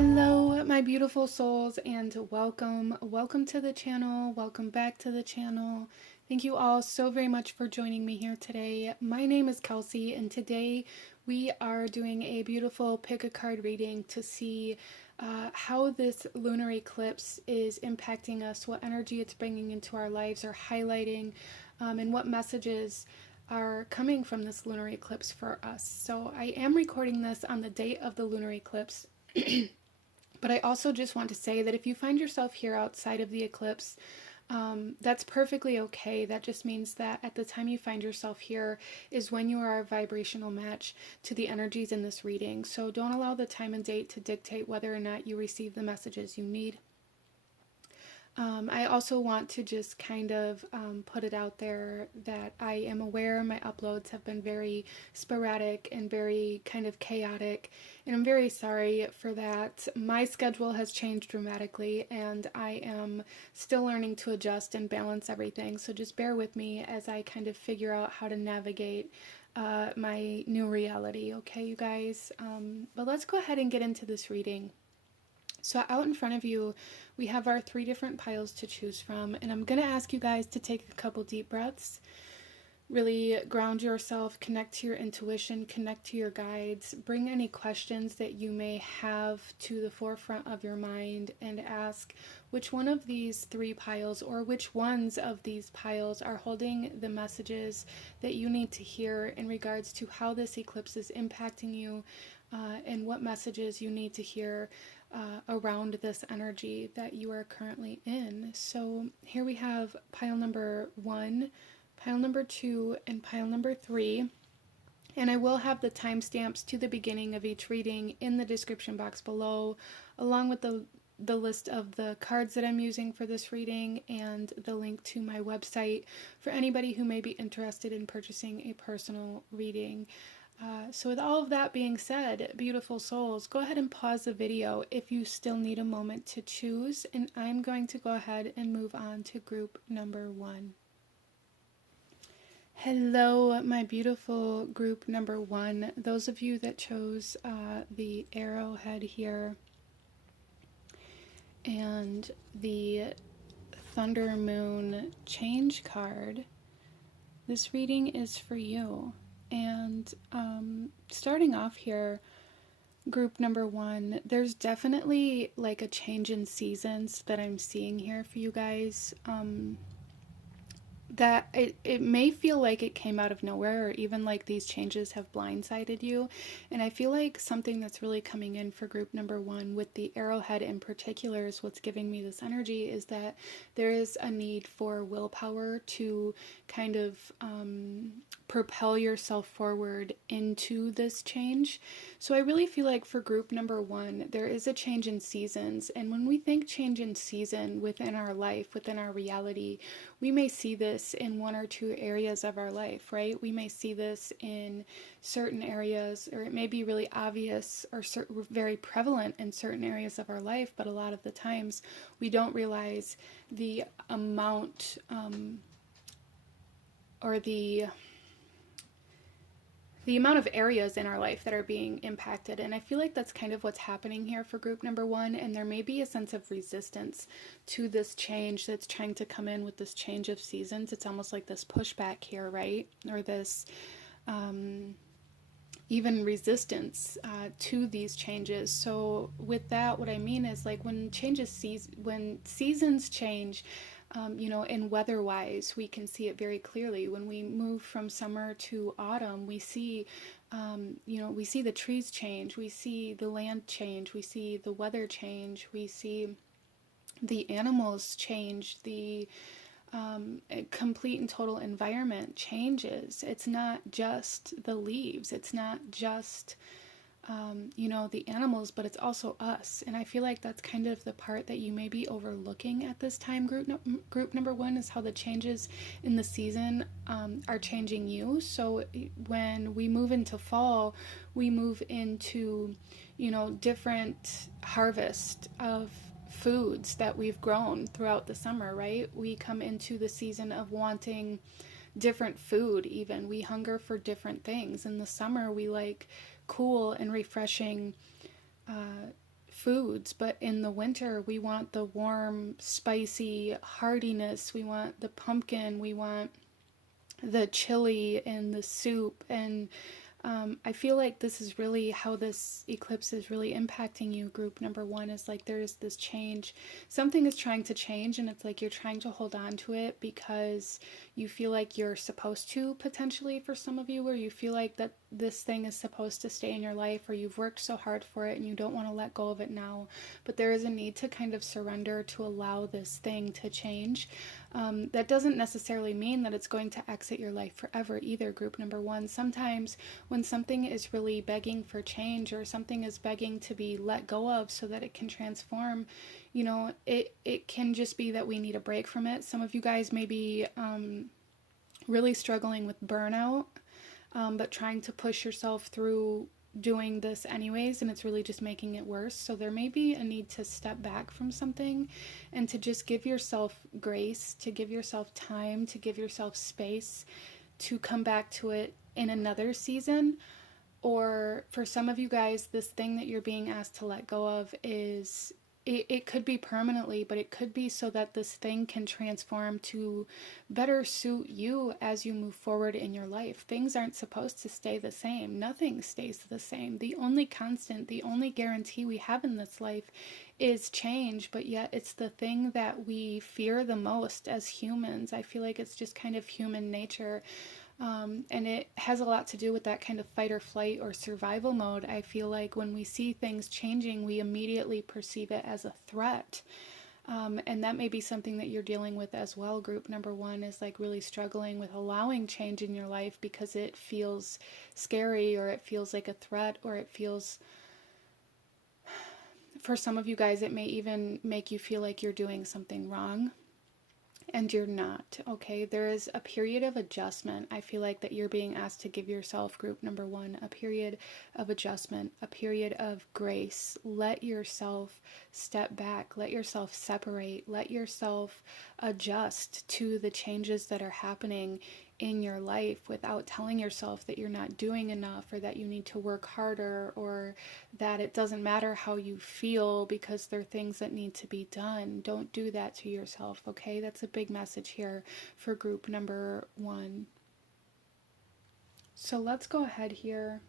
Hello, my beautiful souls, and welcome to the channel. Welcome back to the channel. Thank you all so very much for joining me here today. My name is Kelsey, and today we are doing a beautiful pick a card reading to see how this lunar eclipse is impacting us, what energy it's bringing into our lives or highlighting, and what messages are coming from this lunar eclipse for us. So I am recording this on the date of the lunar eclipse. But I also just want to say that if you find yourself here outside of the eclipse, that's perfectly okay. That just means that at the time you find yourself here is when you are a vibrational match to the energies in this reading. So don't allow the time and date to dictate whether or not you receive the messages you need. I also want to just kind of put it out there that I am aware my uploads have been very sporadic and very kind of chaotic, and I'm very sorry for that. My schedule has changed dramatically, and I am still learning to adjust and balance everything, so just bear with me as I kind of figure out how to navigate my new reality, okay, you guys? But let's go ahead and get into this reading. So out in front of you, we have our 3 different piles to choose from, and I'm going to ask you guys to take a couple deep breaths, really ground yourself, connect to your intuition, connect to your guides, bring any questions that you may have to the forefront of your mind, and ask which one of these 3 piles or which ones of these piles are holding the messages that you need to hear in regards to how this eclipse is impacting you, and what messages you need to hear around this energy that you are currently in. So here we have pile number 1, pile number 2, and pile number 3. And I will have the timestamps to the beginning of each reading in the description box below, along with the list of the cards that I'm using for this reading and the link to my website for anybody who may be interested in purchasing a personal reading. So with all of that being said, beautiful souls, go ahead and pause the video if you still need a moment to choose, and I'm going to go ahead and move on to group number 1. Hello, my beautiful group number 1. Those of you that chose the arrowhead here and the Thunder Moon change card, this reading is for you. And starting off here, group number 1, there's definitely like a change in seasons that I'm seeing here for you guys. That it may feel like it came out of nowhere, or even like these changes have blindsided you. And I feel like something that's really coming in for group number 1 with the arrowhead in particular is what's giving me this energy, is that there is a need for willpower to kind of propel yourself forward into this change. So I really feel like for group number 1, there is a change in seasons. And when we think change in season within our life, within our reality, we may see this in 1 or 2 areas of our life, right? We may see this in certain areas, or it may be really obvious or very prevalent in certain areas of our life, but a lot of the times we don't realize the amount or the amount of areas in our life that are being impacted. And I feel like that's kind of what's happening here for group number 1, and there may be a sense of resistance to this change that's trying to come in with this change of seasons. It's almost like this pushback here, right? Or this even resistance to these changes. So with that, what I mean is, like, when seasons change, and weather-wise, we can see it very clearly. When we move from summer to autumn, we see, we see the trees change, we see the land change, we see the weather change, we see the animals change, the complete and total environment changes. It's not just the leaves, it's not just the animals, but it's also us. And I feel like that's kind of the part that you may be overlooking at this time, group number 1, is how the changes in the season are changing you. So when we move into fall, we move into, different harvest of foods that we've grown throughout the summer, right? We come into the season of wanting different food. Even we hunger for different things. In the summer, we like cool and refreshing foods, but in the winter we want the warm, spicy heartiness. We want the pumpkin, we want the chili and the soup. And I feel like this is really how this eclipse is really impacting you, group number one, is like there's this change. Something is trying to change, and it's like you're trying to hold on to it because you feel like you're supposed to, potentially for some of you, or you feel like that this thing is supposed to stay in your life, or you've worked so hard for it and you don't want to let go of it now. But there is a need to kind of surrender to allow this thing to change. That doesn't necessarily mean that it's going to exit your life forever either, group number one. Sometimes when something is really begging for change, or something is begging to be let go of so that it can transform, you know, it can just be that we need a break from it. Some of you guys may be really struggling with burnout, but trying to push yourself through doing this anyways, and it's really just making it worse. So there may be a need to step back from something and to just give yourself grace, to give yourself time, to give yourself space to come back to it in another season. Or for some of you guys, this thing that you're being asked to let go of is, it could be permanently, but it could be so that this thing can transform to better suit you as you move forward in your life. Things aren't supposed to stay the same. Nothing stays the same. The only constant, the only guarantee we have in this life is change, but yet it's the thing that we fear the most as humans. I feel like it's just kind of human nature. And it has a lot to do with that kind of fight or flight or survival mode. I feel like when we see things changing, we immediately perceive it as a threat. And that may be something that you're dealing with as well. Group number one is like really struggling with allowing change in your life because it feels scary, or it feels like a threat, or it feels, for some of you guys, it may even make you feel like you're doing something wrong. And you're not, okay? There is a period of adjustment. I feel like that you're being asked to give yourself, group number one, a period of adjustment, a period of grace. Let yourself step back. Let yourself separate. Let yourself adjust to the changes that are happening in your life without telling yourself that you're not doing enough, or that you need to work harder, or that it doesn't matter how you feel because there are things that need to be done. Don't do that to yourself, okay? That's a big message here for group number one. So let's go ahead here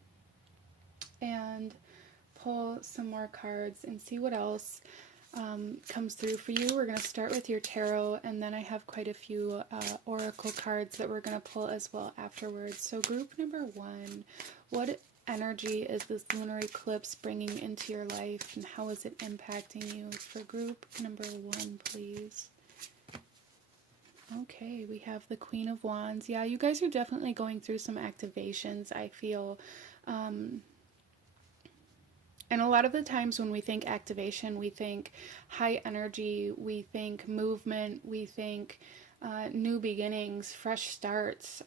and pull some more cards and see what else comes through for you. We're going to start with your tarot, and then I have quite a few oracle cards that we're going to pull as well afterwards. So group number one, what energy is this lunar eclipse bringing into your life, and how is it impacting you? For group number one, please. Okay, we have the Queen of Wands. Yeah, you guys are definitely going through some activations, I feel. And a lot of the times when we think activation, we think high energy, we think movement, we think new beginnings, fresh starts,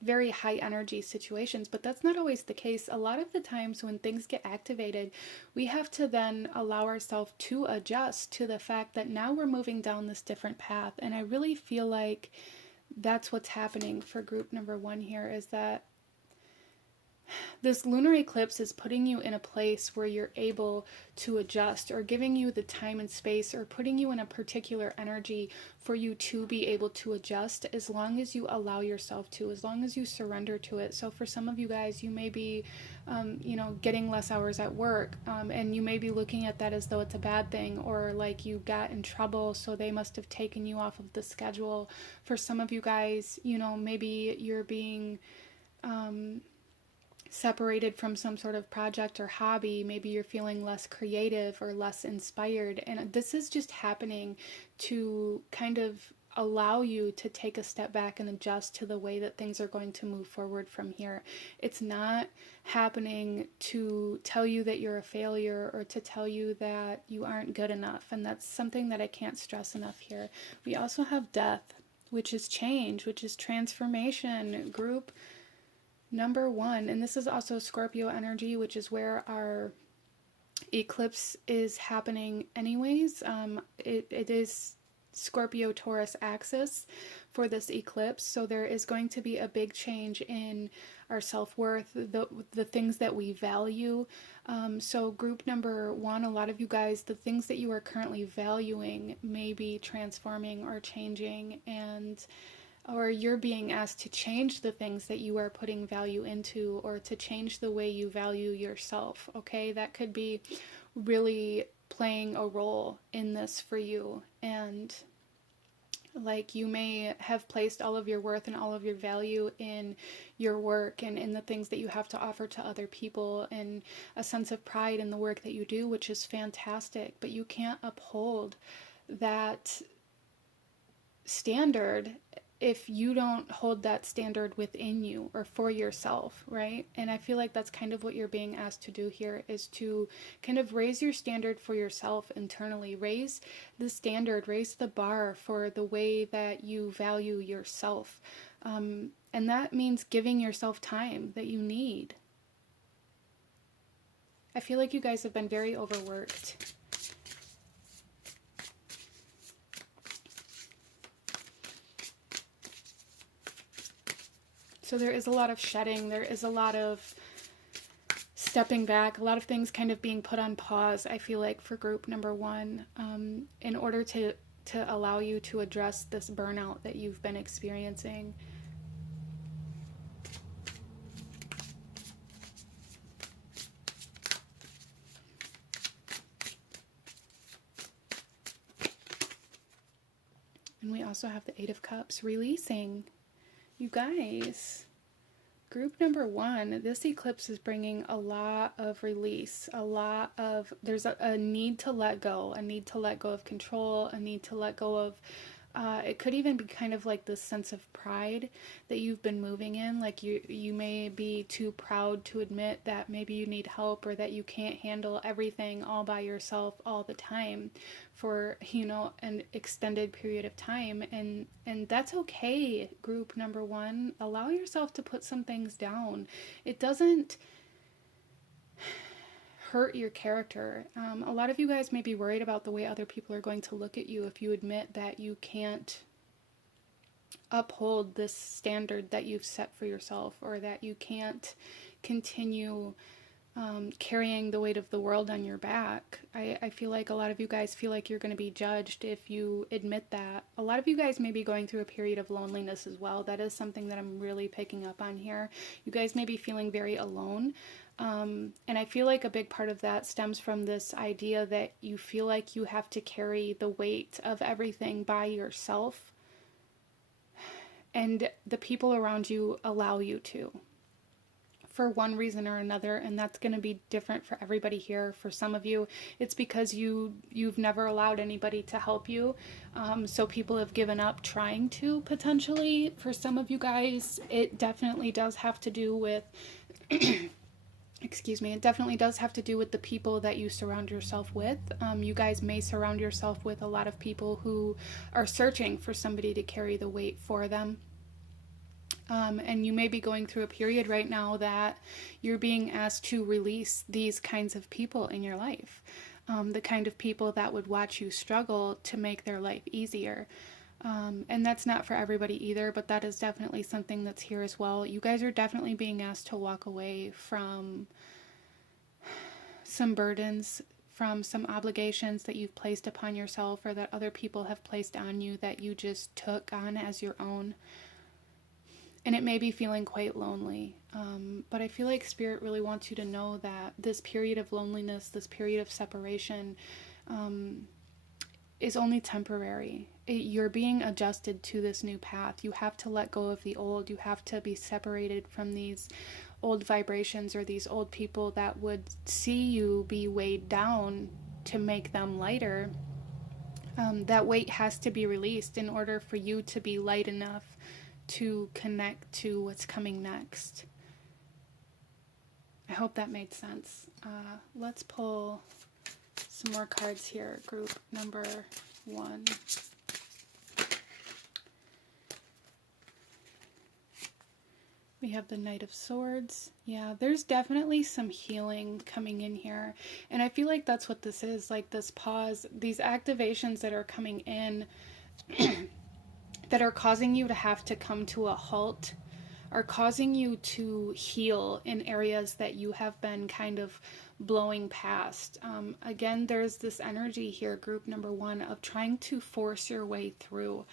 very high energy situations. But that's not always the case. A lot of the times when things get activated, we have to then allow ourselves to adjust to the fact that now we're moving down this different path. And I really feel like that's what's happening for group number one here, is that this lunar eclipse is putting you in a place where you're able to adjust, or giving you the time and space, or putting you in a particular energy for you to be able to adjust, as long as you allow yourself to, as long as you surrender to it. So for some of you guys, you may be, getting less hours at work, and you may be looking at that as though it's a bad thing, or like you got in trouble, so they must have taken you off of the schedule. For some of you guys, maybe you're being separated from some sort of project or hobby. Maybe you're feeling less creative or less inspired, and this is just happening to kind of allow you to take a step back and adjust to the way that things are going to move forward from here. It's not happening to tell you that you're a failure, or to tell you that you aren't good enough, and that's something that I can't stress enough here. We also have death, which is change, which is transformation, group number one. And this is also Scorpio energy, which is where our eclipse is happening anyways. It is Scorpio Taurus axis for this eclipse. So there is going to be a big change in our self-worth, the things that we value. So group number one, a lot of you guys, the things that you are currently valuing may be transforming or changing, and or you're being asked to change the things that you are putting value into, or to change the way you value yourself. Okay, that could be really playing a role in this for you. And like, you may have placed all of your worth and all of your value in your work and in the things that you have to offer to other people, and a sense of pride in the work that you do, which is fantastic, but you can't uphold that standard if you don't hold that standard within you or for yourself, right? And I feel like that's kind of what you're being asked to do here, is to kind of raise your standard for yourself internally. Raise the standard, raise the bar for the way that you value yourself. And that means giving yourself time that you need. I feel like you guys have been very overworked. So there is a lot of shedding, there is a lot of stepping back, a lot of things kind of being put on pause, I feel like, for group number one, in order to allow you to address this burnout that you've been experiencing. And we also have the Eight of Cups, releasing. You guys, group number one, this eclipse is bringing a lot of release, there's a need to let go, a need to let go of control, a need to let go of, it could even be kind of like this sense of pride that you've been moving in. Like you may be too proud to admit that maybe you need help, or that you can't handle everything all by yourself all the time for, you know, an extended period of time. And that's okay, group number one. Allow yourself to put some things down. It doesn't hurt your character. A lot of you guys may be worried about the way other people are going to look at you if you admit that you can't uphold this standard that you've set for yourself, or that you can't continue carrying the weight of the world on your back. I feel like a lot of you guys feel like you're going to be judged if you admit that. A lot of you guys may be going through a period of loneliness as well. That is something that I'm really picking up on here. You guys may be feeling very alone. And I feel like a big part of that stems from this idea that you feel like you have to carry the weight of everything by yourself, and the people around you allow you to, for one reason or another. And that's going to be different for everybody here. For some of you, it's because you've never allowed anybody to help you, so people have given up trying to, potentially. For some of you guys, it definitely does have to do with excuse me, it definitely does have to do with the people that you surround yourself with. You guys may surround yourself with a lot of people who are searching for somebody to carry the weight for them. And you may be going through a period right now that you're being asked to release these kinds of people in your life. The kind of people that would watch you struggle to make their life easier. And that's not for everybody either, but that is definitely something that's here as well. You guys are definitely being asked to walk away from some burdens, from some obligations that you've placed upon yourself, or that other people have placed on you that you just took on as your own. And it may be feeling quite lonely. But I feel like Spirit really wants you to know that this period of loneliness, this period of separation, is only temporary. You're being adjusted to this new path. You have to let go of the old. You have to be separated from these old vibrations, or these old people that would see you be weighed down to make them lighter. That weight has to be released in order for you to be light enough to connect to what's coming next. I hope that made sense. Let's pull some more cards here, group number one. We have the Knight of Swords. Yeah, there's definitely some healing coming in here. And I feel like that's what this is, like this pause, these activations that are coming in. that are causing you to have to come to a halt, are causing you to heal in areas that you have been kind of blowing past. Again, there's this energy here, group number one, of trying to force your way through.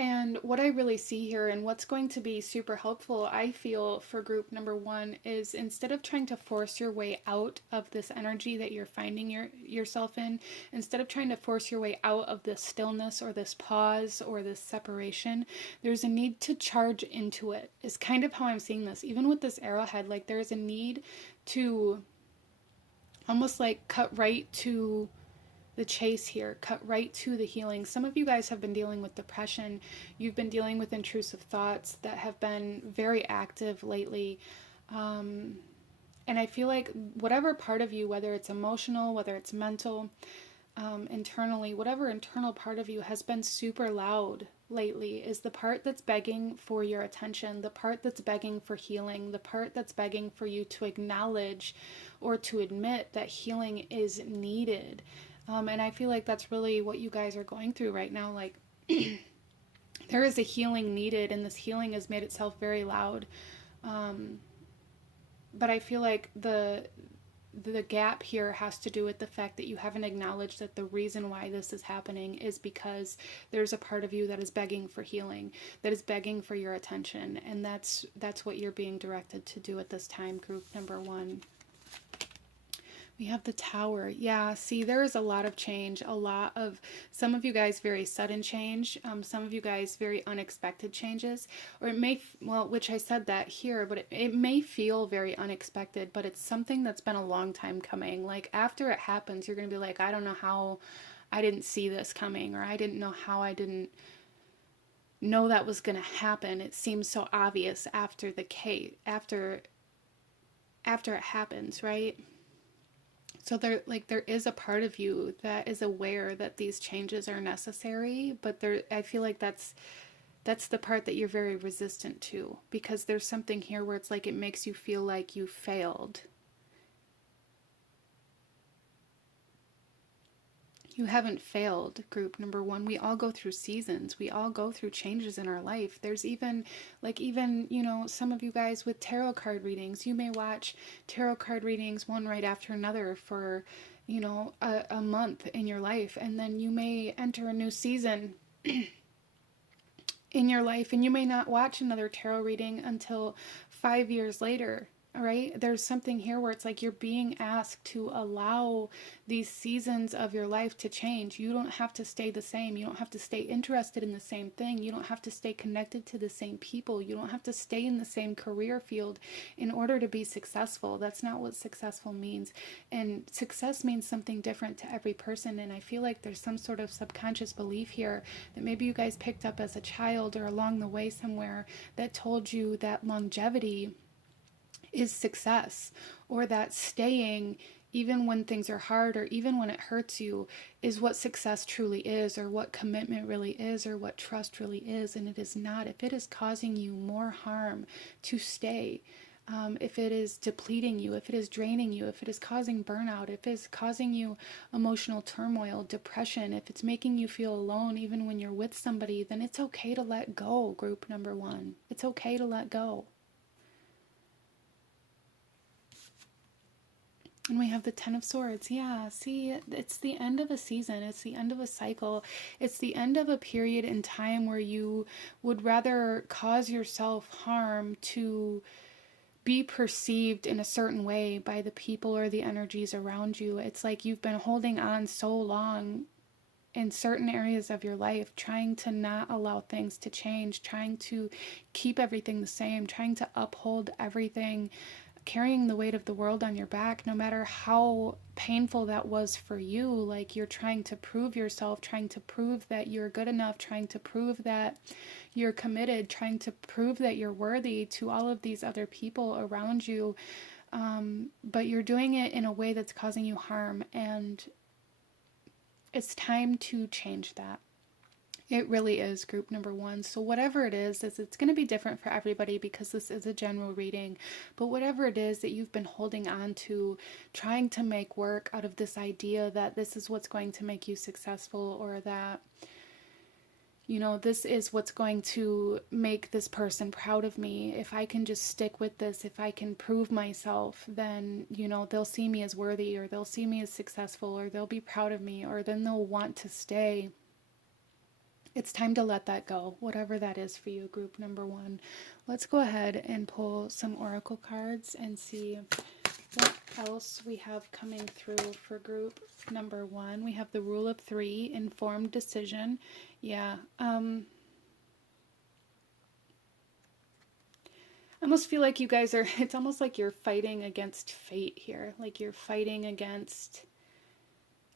And what I really see here, and what's going to be super helpful, I feel, for group number one, is instead of trying to force your way out of this energy that you're finding yourself in, instead of trying to force your way out of this stillness or this pause or this separation, there's a need to charge into it, is kind of how I'm seeing this. Even with this arrowhead, like there's a need to almost like cut right to the chase here, cut right to the healing. Some of you guys have been dealing with depression. You've been dealing with intrusive thoughts that have been very active lately. And I feel like whatever part of you, whether it's emotional, whether it's mental, internally, whatever internal part of you has been super loud lately is the part that's begging for your attention, the part that's begging for healing, the part that's begging for you to acknowledge or to admit that healing is needed. And I feel like that's really what you guys are going through right now. Like, there is a healing needed, and this healing has made itself very loud. But I feel like the gap here has to do with the fact that you haven't acknowledged that the reason why this is happening is because there's a part of you that is begging for healing, that is begging for your attention. And that's what you're being directed to do at this time, group number one. We have the Tower. Yeah, see, there is a lot of change, some of you guys very sudden change, some of you guys very unexpected changes, or it may, well, which I said that here, but it may feel very unexpected, but it's something that's been a long time coming. Like, after it happens, you're going to be like, I don't know how I didn't see this coming, or I didn't know how I didn't know that was going to happen. It seems so obvious after the case, after it happens, right? So there is a part of you that is aware that these changes are necessary, but I feel like that's the part that you're very resistant to, because there's something here where it's like it makes you feel like you failed. You haven't failed, group number one. We all go through seasons. We all go through changes in our life. There's even, some of you guys with tarot card readings, you may watch tarot card readings one right after another for, a month in your life. And then you may enter a new season in your life, and you may not watch another tarot reading until 5 years later. Right? There's something here where it's like you're being asked to allow these seasons of your life to change. You don't have to stay the same. You don't have to stay interested in the same thing. You don't have to stay connected to the same people. You don't have to stay in the same career field in order to be successful. That's not what successful means. And success means something different to every person. And I feel like there's some sort of subconscious belief here that maybe you guys picked up as a child or along the way somewhere that told you that longevity is success, or that staying even when things are hard or even when it hurts you is what success truly is, or what commitment really is, or what trust really is. And it is not. If it is causing you more harm to stay, if it is depleting you, if it is draining you, if it is causing burnout, if it is causing you emotional turmoil, depression, if it's making you feel alone even when you're with somebody, then it's okay to let go, group number one. It's okay to let go. And we have the Ten of Swords. Yeah, see, it's the end of a season. It's the end of a cycle. It's the end of a period in time where you would rather cause yourself harm to be perceived in a certain way by the people or the energies around you. It's like you've been holding on so long in certain areas of your life, trying to not allow things to change, trying to keep everything the same, trying to uphold everything, carrying the weight of the world on your back, no matter how painful that was for you. Like, you're trying to prove yourself, trying to prove that you're good enough, trying to prove that you're committed, trying to prove that you're worthy to all of these other people around you. But you're doing it in a way that's causing you harm, and it's time to change that. It really is group number one. So whatever it is it's going to be different for everybody because this is a general reading. But whatever it is that you've been holding on to, trying to make work out of this idea that this is what's going to make you successful, or that, you know, this is what's going to make this person proud of me. If I can just stick with this, if I can prove myself, then, you know, they'll see me as worthy, or they'll see me as successful, or they'll be proud of me, or then they'll want to stay. It's time to let that go, whatever that is for you, group number one. Let's go ahead and pull some oracle cards and see what else we have coming through for group number one. We have the Rule of Three, informed decision. Yeah. I almost feel like you guys are, it's almost like you're fighting against fate here. Like you're fighting against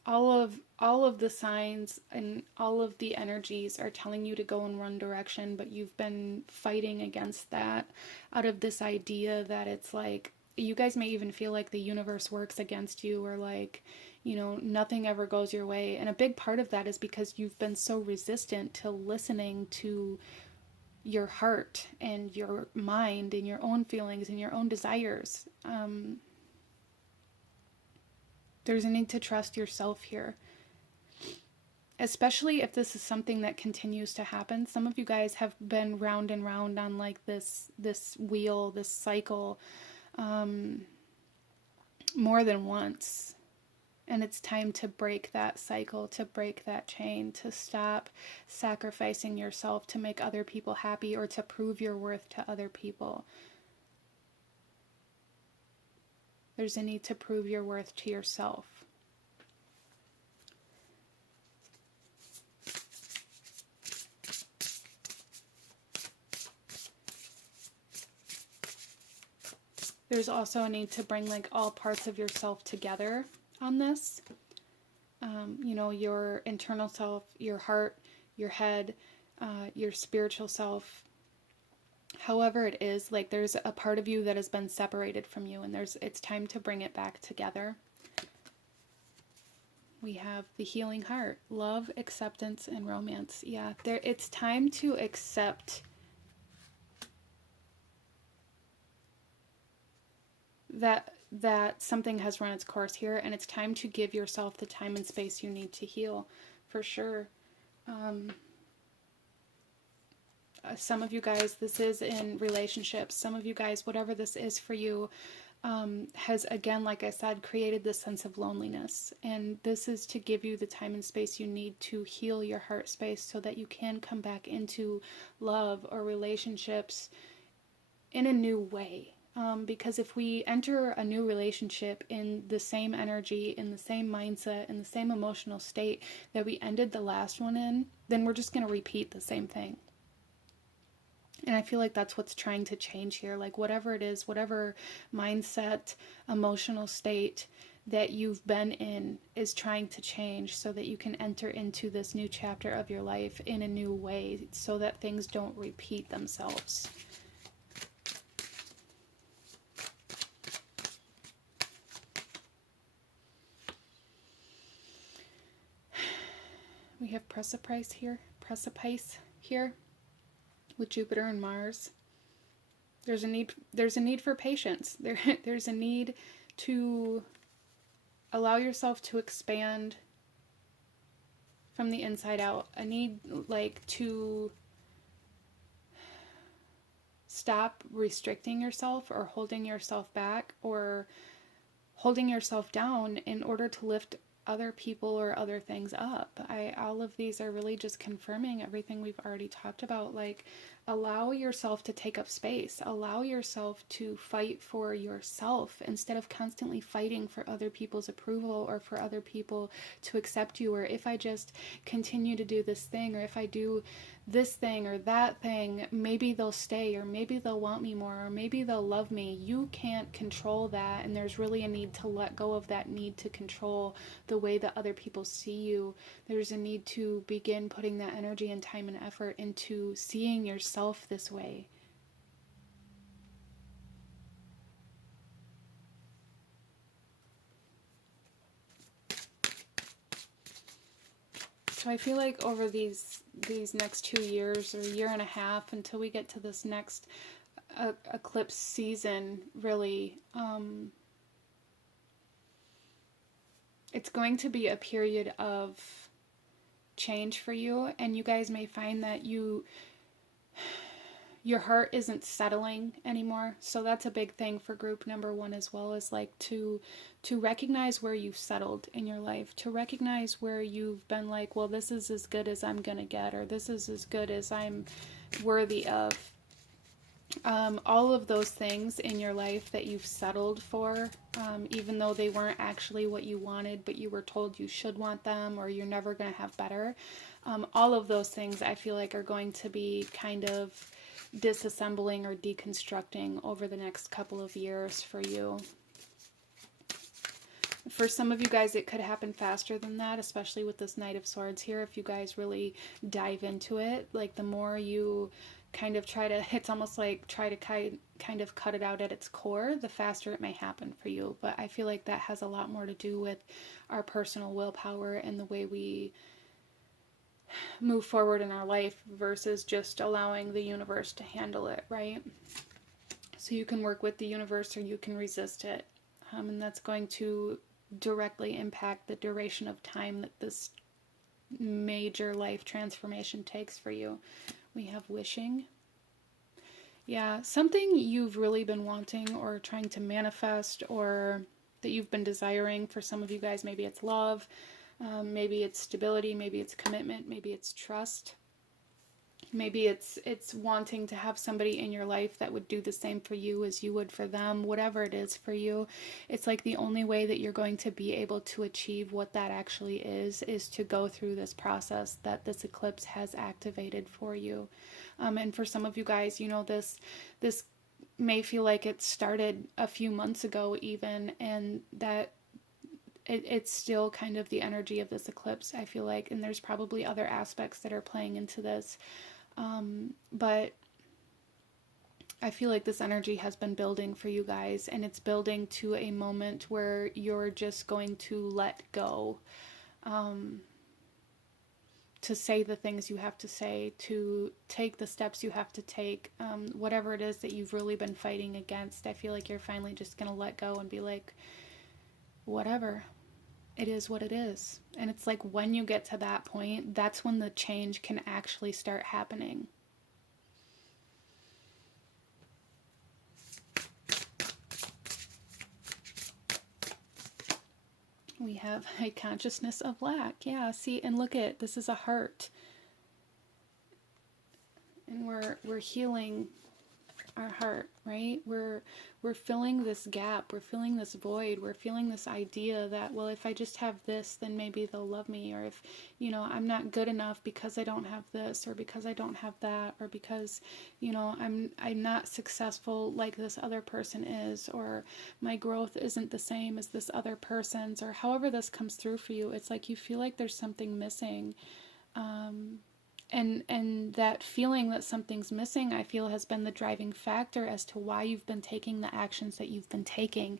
all of the signs, and all of the energies are telling you to go in one direction, but you've been fighting against that out of this idea that it's like, you guys may even feel like the universe works against you, or like, you know, nothing ever goes your way. And a big part of that is because you've been so resistant to listening to your heart and your mind and your own feelings and your own desires. There's a need to trust yourself here, especially if this is something that continues to happen. Some of you guys have been round and round on like this wheel, this cycle, more than once. And it's time to break that cycle, to break that chain, to stop sacrificing yourself to make other people happy or to prove your worth to other people. There's a need to prove your worth to yourself. There's also a need to bring like all parts of yourself together on this. You know, your internal self, your heart, your head, your spiritual self. However it is, like there's a part of you that has been separated from you, and it's time to bring it back together. We have the healing heart, love, acceptance, and romance. Yeah, it's time to accept that something has run its course here, and it's time to give yourself the time and space you need to heal, for sure. Some of you guys, this is in relationships. Some of you guys, whatever this is for you, has, again, like I said, created this sense of loneliness. And this is to give you the time and space you need to heal your heart space so that you can come back into love or relationships in a new way. Because if we enter a new relationship in the same energy, in the same mindset, in the same emotional state that we ended the last one in, then we're just going to repeat the same thing. And I feel like that's what's trying to change here. Like whatever it is, whatever mindset, emotional state that you've been in is trying to change so that you can enter into this new chapter of your life in a new way so that things don't repeat themselves. We have precipice here with Jupiter and Mars. There's a need for patience. There's a need to allow yourself to expand from the inside out. A need like to stop restricting yourself or holding yourself back or holding yourself down in order to lift other people or other things up. All of these are really just confirming everything we've already talked about. Like, allow yourself to take up space. Allow yourself to fight for yourself instead of constantly fighting for other people's approval or for other people to accept you, or if I just continue to do this thing, or if I do this thing or that thing, maybe they'll stay, or maybe they'll want me more, or maybe they'll love me. You can't control that, and there's really a need to let go of that need to control the way that other people see you. There's a need to begin putting that energy and time and effort into seeing yourself this way. So I feel like over these next 2 years or a year and a half until we get to this next eclipse season, really, it's going to be a period of change for you, and you guys may find that your heart isn't settling anymore. So that's a big thing for group number 1 as well, is like to recognize where you've settled in your life, to recognize where you've been like, well, this is as good as I'm gonna get, or this is as good as I'm worthy of. All of those things in your life that you've settled for, even though they weren't actually what you wanted, but you were told you should want them, or you're never going to have better. All of those things I feel like are going to be kind of disassembling or deconstructing over the next couple of years for you. For some of you guys, it could happen faster than that, especially with this Knight of Swords here. If you guys really dive into it, like the more you kind of try to, it's almost like try to kind of cut it out at its core, the faster it may happen for you. But I feel like that has a lot more to do with our personal willpower and the way we move forward in our life versus just allowing the universe to handle it, right? So you can work with the universe or you can resist it. And that's going to directly impact the duration of time that this major life transformation takes for you. We have wishing. Yeah, something you've really been wanting or trying to manifest, or that you've been desiring. For some of you guys, maybe it's love, maybe it's stability, maybe it's commitment, maybe it's trust. Maybe it's wanting to have somebody in your life that would do the same for you as you would for them. Whatever it is for you, it's like the only way that you're going to be able to achieve what that actually is to go through this process that this eclipse has activated for you. And for some of you guys, you know, this may feel like it started a few months ago even, and that it's still kind of the energy of this eclipse, I feel like. And there's probably other aspects that are playing into this. But I feel like this energy has been building for you guys, and it's building to a moment where you're just going to let go, to say the things you have to say, to take the steps you have to take, whatever it is that you've really been fighting against. I feel like you're finally just going to let go and be like, whatever. It is what it is. And it's like when you get to that point, that's when the change can actually start happening. We have a consciousness of lack. Yeah, see, and look at, this is a heart. And we're healing our heart, right? We're filling this gap, we're filling this void, we're feeling this idea that, well, if I just have this, then maybe they'll love me, or if, you know, I'm not good enough because I don't have this, or because I don't have that, or because, you know, I'm not successful like this other person is, or my growth isn't the same as this other person's, or however this comes through for you. It's like you feel like there's something missing. And that feeling that something's missing, I feel, has been the driving factor as to why you've been taking the actions that you've been taking.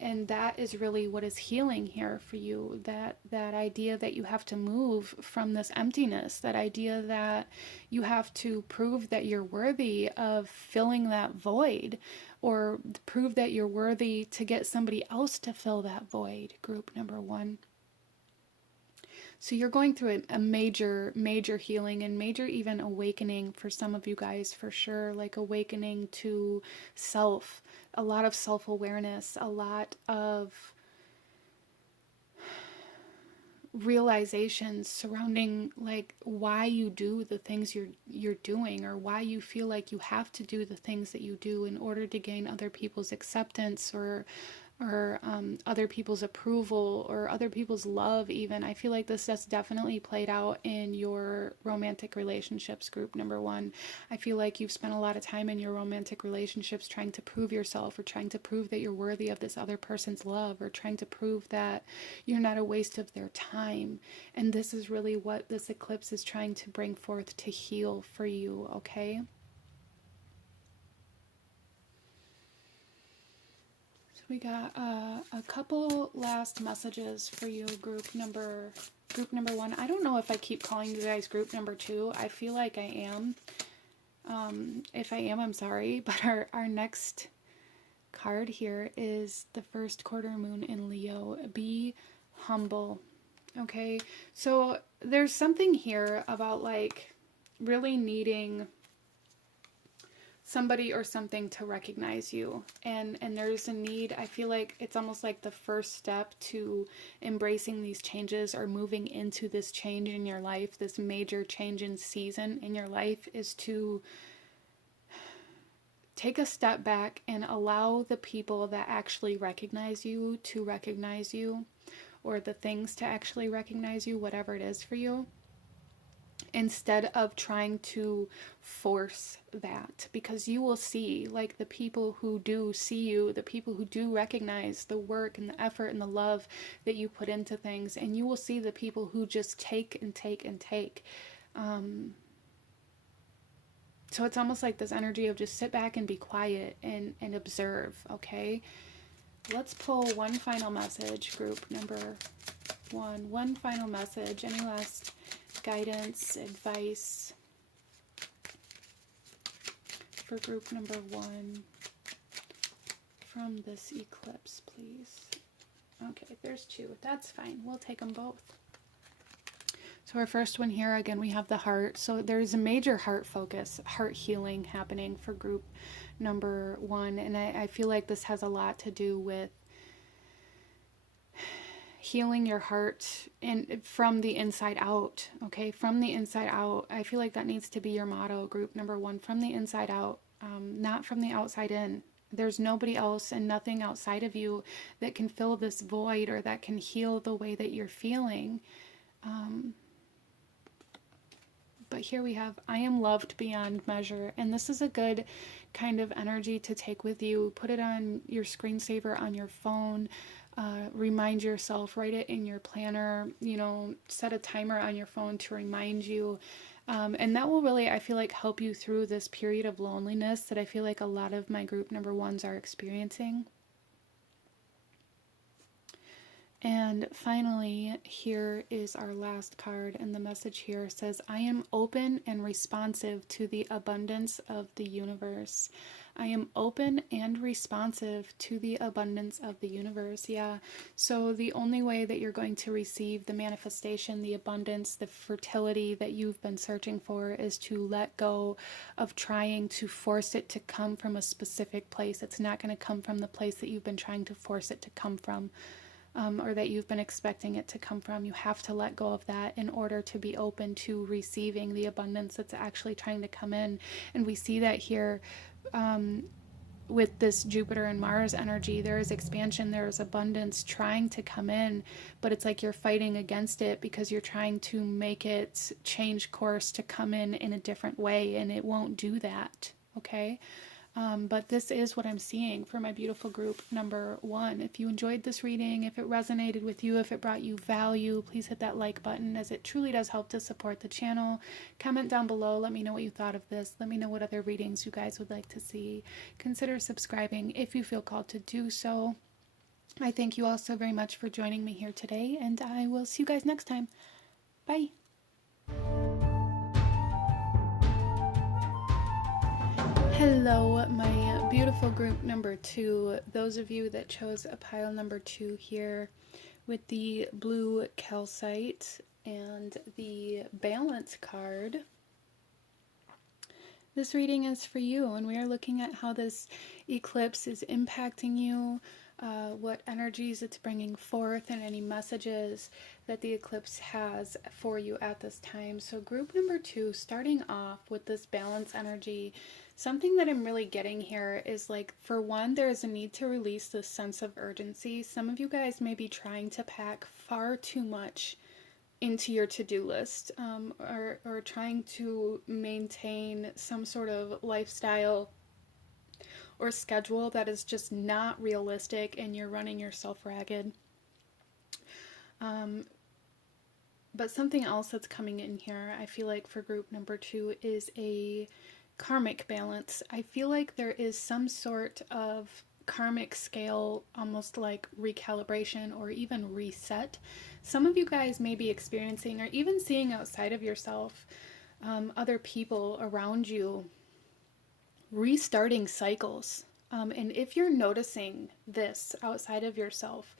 And that is really what is healing here for you. That idea that you have to move from this emptiness, that idea that you have to prove that you're worthy of filling that void, or prove that you're worthy to get somebody else to fill that void, group number 1. So you're going through a major healing and major even awakening for some of you guys, for sure. Like awakening to self, a lot of self-awareness, a lot of realizations surrounding like why you do the things you're doing, or why you feel like you have to do the things that you do in order to gain other people's acceptance, or other people's approval, or other people's love even. I feel like this has definitely played out in your romantic relationships, group number 1. I feel like you've spent a lot of time in your romantic relationships trying to prove yourself, or trying to prove that you're worthy of this other person's love, or trying to prove that you're not a waste of their time. And this is really what this eclipse is trying to bring forth to heal for you, okay? We got a couple last messages for you, group number Group number 1. I don't know if I keep calling you guys group number 2. I feel like I am. If I am, I'm sorry. But our next card here is the first quarter moon in Leo. Be humble. Okay, so there's something here about like really needing somebody or something to recognize you, and there's a need. I feel like it's almost like the first step to embracing these changes or moving into this change in your life, this major change in season in your life, is to take a step back and allow the people that actually recognize you to recognize you, or the things to actually recognize you, whatever it is for you, instead of trying to force that. Because you will see, like, the people who do see you, the people who do recognize the work and the effort and the love that you put into things, and you will see the people who just take and take and take. So it's almost like this energy of just sit back and be quiet and observe, okay? Let's pull one final message, group number 1. One final message. Any last guidance, advice for group number 1 from this eclipse, please? Okay, there's 2. That's fine. We'll take them both. So our first one here, again, we have the heart. So there's a major heart focus, heart healing happening for group number 1. And I feel like this has a lot to do with healing your heart and from the inside out. Okay, from the inside out. I feel like that needs to be your motto, group number 1, from the inside out, not from the outside in. There's nobody else and nothing outside of you that can fill this void or that can heal the way that you're feeling. But here we have, I am loved beyond measure. And this is a good kind of energy to take with you. Put it on your screensaver on your phone. Remind yourself, write it in your planner, you know, set a timer on your phone to remind you. And that will really, I feel like, help you through this period of loneliness that I feel like a lot of my group number 1s are experiencing. And finally, here is our last card, and the message here says, I am open and responsive to the abundance of the universe. I am open and responsive to the abundance of the universe. Yeah, so the only way that you're going to receive the manifestation, the abundance, the fertility that you've been searching for is to let go of trying to force it to come from a specific place. It's not going to come from the place that you've been trying to force it to come from. Or that you've been expecting it to come from. You have to let go of that in order to be open to receiving the abundance that's actually trying to come in. And we see that here with this Jupiter and Mars energy. There is expansion, there is abundance trying to come in, but it's like you're fighting against it because you're trying to make it change course to come in a different way, and it won't do that, okay? But this is what I'm seeing for my beautiful group number 1. If you enjoyed this reading, if it resonated with you, if it brought you value, please hit that like button, as it truly does help to support the channel. Comment down below. Let me know what you thought of this. Let me know what other readings you guys would like to see. Consider subscribing if you feel called to do so. I thank you all so very much for joining me here today, and I will see you guys next time. Bye. Hello, my beautiful group number 2. Those of you that chose a pile number 2 here with the blue calcite and the balance card. This reading is for you, and we are looking at how this eclipse is impacting you, what energies it's bringing forth, and any messages that the eclipse has for you at this time. So group number 2, starting off with this balance energy, something that I'm really getting here is, like, for one, there is a need to release this sense of urgency. Some of you guys may be trying to pack far too much into your to-do list, or trying to maintain some sort of lifestyle or schedule that is just not realistic, and you're running yourself ragged. But something else that's coming in here, I feel like, for group number 2 is a karmic balance. I feel like there is some sort of karmic scale, almost like recalibration or even reset. Some of you guys may be experiencing or even seeing outside of yourself, other people around you restarting cycles. And if you're noticing this outside of yourself,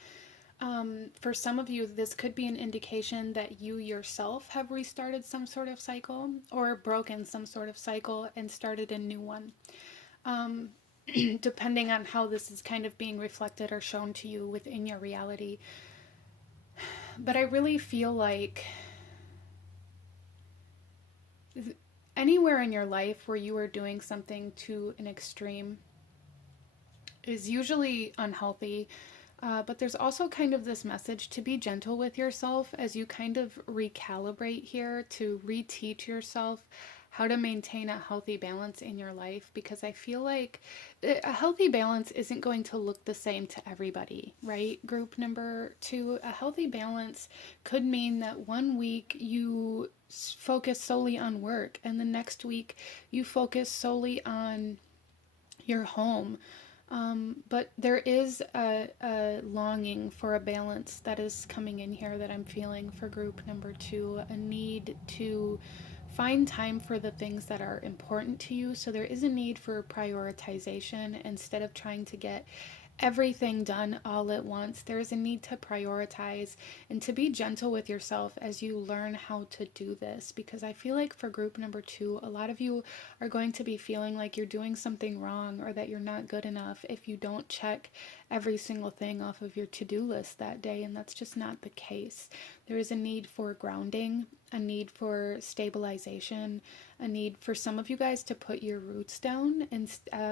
for some of you, this could be an indication that you yourself have restarted some sort of cycle or broken some sort of cycle and started a new one. Depending on how this is kind of being reflected or shown to you within your reality. But I really feel like anywhere in your life where you are doing something to an extreme is usually unhealthy. But there's also kind of this message to be gentle with yourself as you kind of recalibrate here, to reteach yourself how to maintain a healthy balance in your life, because I feel like a healthy balance isn't going to look the same to everybody, right? Group number 2, a healthy balance could mean that one week you focus solely on work and the next week you focus solely on your home. But there is a longing for a balance that is coming in here that I'm feeling for group number 2, a need to find time for the things that are important to you. So there is a need for prioritization instead of trying to get everything done all at once. There is a need to prioritize and to be gentle with yourself as you learn how to do this, because I feel like for group number 2, a lot of you are going to be feeling like you're doing something wrong or that you're not good enough if you don't check every single thing off of your to-do list that day, and that's just not the case. There is a need for grounding, a need for stabilization, a need for some of you guys to put your roots down, and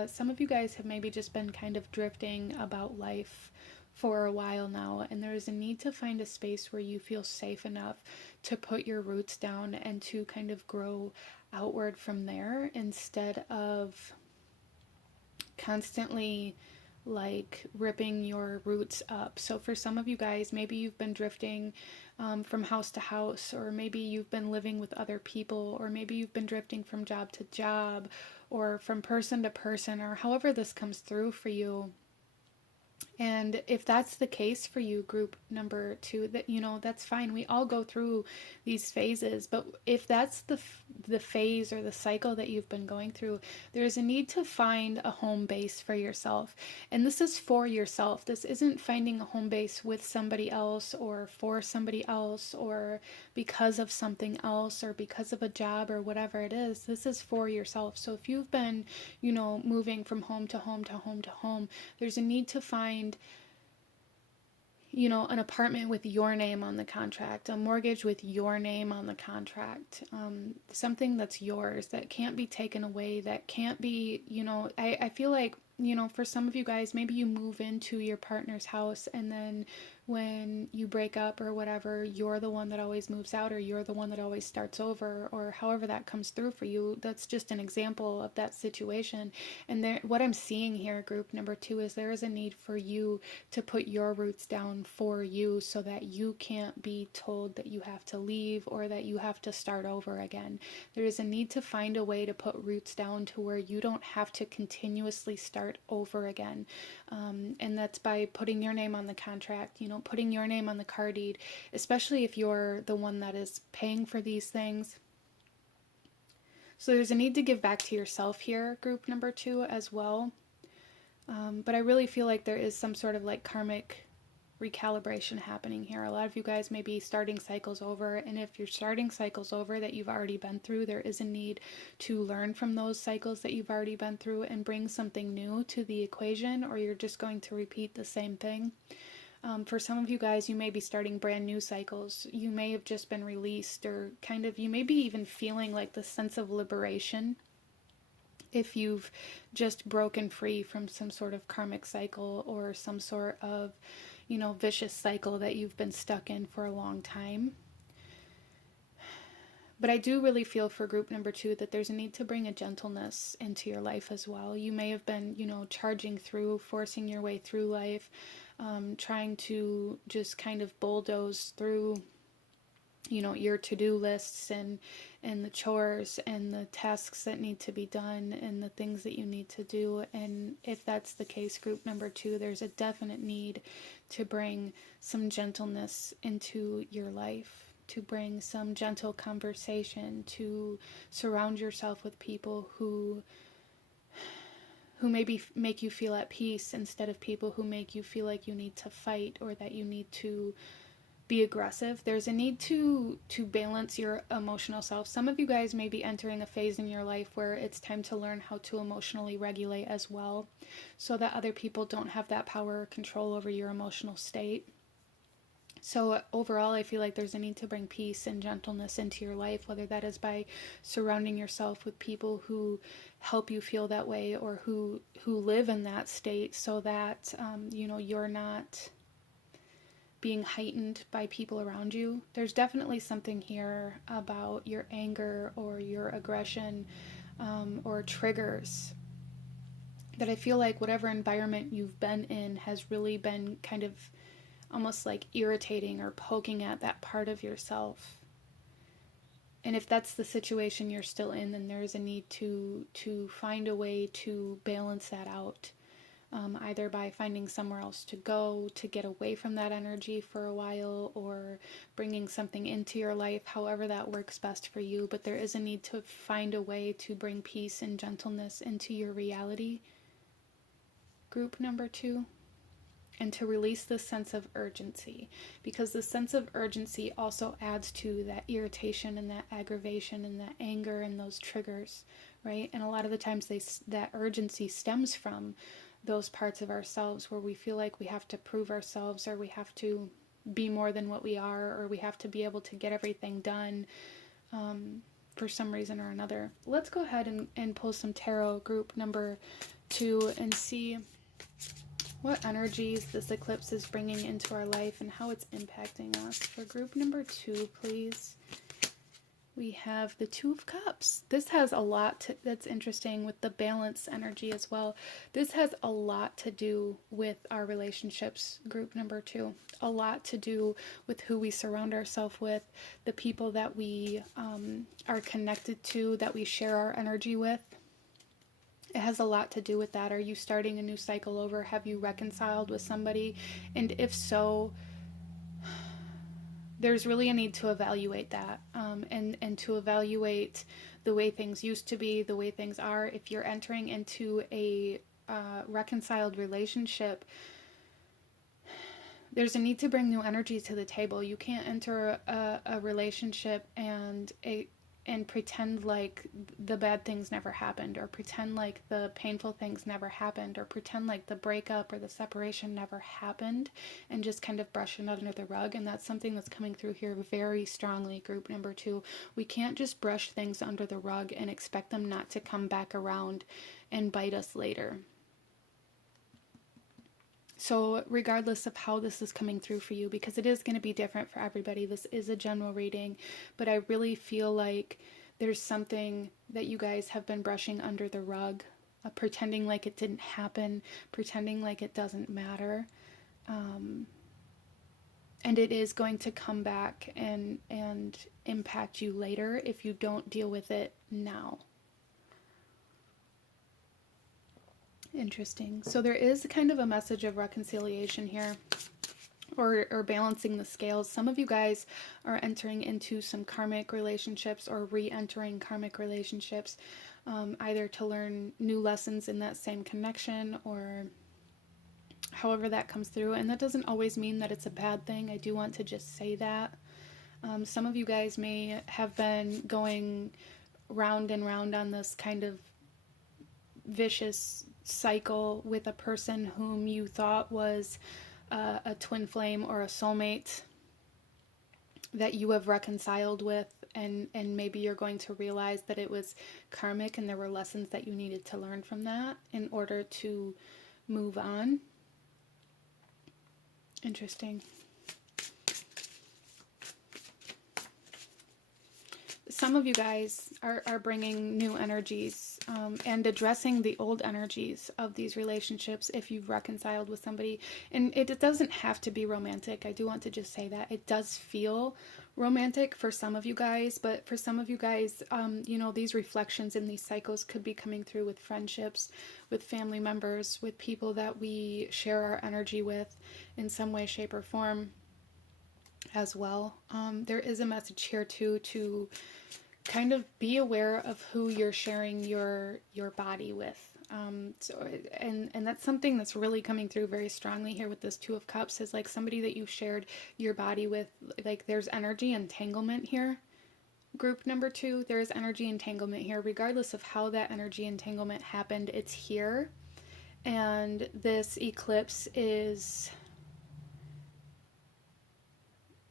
some of you guys have maybe just been kind of drifting about life for a while now, and there is a need to find a space where you feel safe enough to put your roots down and to kind of grow outward from there instead of constantly like ripping your roots up. So for some of you guys, maybe you've been drifting from house to house, or maybe you've been living with other people, or maybe you've been drifting from job to job, or from person to person, or however this comes through for you. And if that's the case for you, group number 2, that, you know, that's fine. We all go through these phases. But if that's the phase or the cycle that you've been going through, there's a need to find a home base for yourself. And this is for yourself. This isn't finding a home base with somebody else or for somebody else or because of something else or because of a job or whatever it is. This is for yourself. So if you've been, you know, moving from home to home to home to home, there's a need to find, you know, an apartment with your name on the contract, a mortgage with your name on the contract, something that's yours, that can't be taken away, that can't be, you know, I feel like, you know, for some of you guys, maybe you move into your partner's house and then when you break up or whatever, you're the one that always moves out, or you're the one that always starts over, or however that comes through for you. That's just an example of that situation. And there, what I'm seeing here, group number 2, is there is a need for you to put your roots down for you so that you can't be told that you have to leave or that you have to start over again. There is a need to find a way to put roots down to where you don't have to continuously start over again. And that's by putting your name on the contract, you know, putting your name on the car deed, especially if you're the one that is paying for these things. So there's a need to give back to yourself here, group number 2, as well. But I really feel like there is some sort of like karmic recalibration happening here. A lot of you guys may be starting cycles over, and if you're starting cycles over that you've already been through, there is a need to learn from those cycles that you've already been through and bring something new to the equation, or you're just going to repeat the same thing. For some of you guys, you may be starting brand new cycles. You may have just been released, or kind of, you may be even feeling like the sense of liberation if you've just broken free from some sort of karmic cycle or some sort of, you know, vicious cycle that you've been stuck in for a long time. But I do really feel for group number 2 that there's a need to bring a gentleness into your life as well. You may have been, you know, charging through, forcing your way through life, trying to just kind of bulldoze through you know, your to-do lists and the chores and the tasks that need to be done and the things that you need to do. And if that's the case, group number 2, there's a definite need to bring some gentleness into your life, to bring some gentle conversation, to surround yourself with people who maybe make you feel at peace instead of people who make you feel like you need to fight or that you need to be aggressive. There's a need to balance your emotional self. Some of you guys may be entering a phase in your life where it's time to learn how to emotionally regulate as well, so that other people don't have that power or control over your emotional state. So overall, I feel like there's a need to bring peace and gentleness into your life, whether that is by surrounding yourself with people who help you feel that way or who live in that state, so that you know, you're not being heightened by people around you. There's definitely something here about your anger or your aggression or triggers that I feel like whatever environment you've been in has really been kind of almost like irritating or poking at that part of yourself. And if that's the situation you're still in, then there's a need to find a way to balance that out. Either by finding somewhere else to go to get away from that energy for a while, or bringing something into your life, however that works best for you. But there is a need to find a way to bring peace and gentleness into your reality, group number 2, and to release this sense of urgency, because the sense of urgency also adds to that irritation and that aggravation and that anger and those triggers, right? And a lot of the times that urgency stems from those parts of ourselves where we feel like we have to prove ourselves, or we have to be more than what we are, or we have to be able to get everything done for some reason or another. Let's go ahead and pull some tarot, group number 2, and see what energies this eclipse is bringing into our life and how it's impacting us. For group number 2, please, we have the 2 of Cups. This has a lot that's interesting with the balance energy as well. This has a lot to do with our relationships, group number 2. A lot to do with who we surround ourselves with, the people that we are connected to, that we share our energy with. It has a lot to do with that. Are you starting a new cycle over? Have you reconciled with somebody? And if so, there's really a need to evaluate that, and to evaluate the way things used to be, the way things are. If you're entering into a reconciled relationship, there's a need to bring new energy to the table. You can't enter a relationship and pretend like the bad things never happened, or pretend like the painful things never happened, or pretend like the breakup or the separation never happened, and just kind of brush it under the rug. And that's something that's coming through here very strongly, group number 2. We can't just brush things under the rug and expect them not to come back around and bite us later. So regardless of how this is coming through for you, because it is going to be different for everybody, this is a general reading, but I really feel like there's something that you guys have been brushing under the rug, pretending like it didn't happen, pretending like it doesn't matter. And it is going to come back and impact you later if you don't deal with it now. Interesting. So there is kind of a message of reconciliation here, or balancing the scales. Some of you guys are entering into some karmic relationships or re-entering karmic relationships, either to learn new lessons in that same connection, or however that comes through. And that doesn't always mean that it's a bad thing. I do want to just say that. Some of you guys may have been going round and round on this kind of vicious cycle with a person whom you thought was a twin flame or a soulmate that you have reconciled with, and maybe you're going to realize that it was karmic and there were lessons that you needed to learn from that in order to move on. Interesting. Some of you guys are bringing new energies and addressing the old energies of these relationships if you've reconciled with somebody. And it doesn't have to be romantic. I do want to just say that it does feel romantic for some of you guys, but for some of you guys, you know, these reflections in these cycles could be coming through with friendships, with family members, with people that we share our energy with in some way, shape, or form as well. There is a message here too to kind of be aware of who you're sharing your body with. And that's something that's really coming through very strongly here with this Two of Cups, is like somebody that you shared your body with. Like there's energy entanglement here. Group number 2, there is energy entanglement here. Regardless of how that energy entanglement happened, it's here. And this eclipse is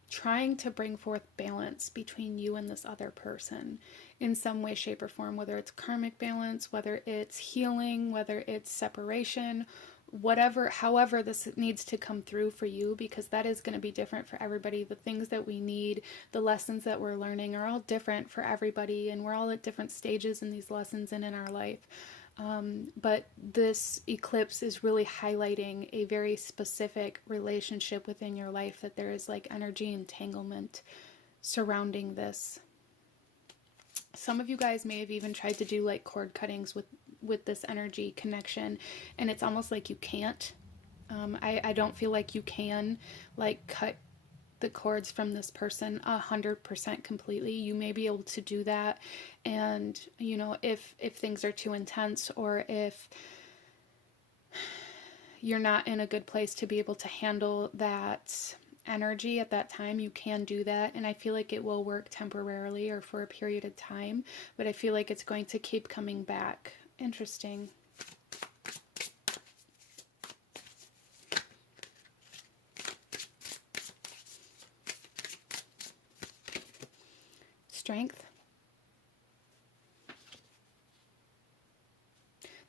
trying to bring forth balance between you and this other person in some way, shape, or form, whether it's karmic balance, whether it's healing, whether it's separation, whatever, however this needs to come through for you, because that is going to be different for everybody. The things that we need, the lessons that we're learning are all different for everybody, and we're all at different stages in these lessons and in our life. But this eclipse is really highlighting a very specific relationship within your life, that there is like energy entanglement surrounding this. Some of you guys may have even tried to do like cord cuttings with this energy connection, and it's almost like you can't. I don't feel like you can like cut the cords from this person 100% completely. You may be able to do that, and you know, if things are too intense, or if you're not in a good place to be able to handle that energy at that time, you can do that. And I feel like it will work temporarily or for a period of time, but I feel like it's going to keep coming back. Interesting. Strength.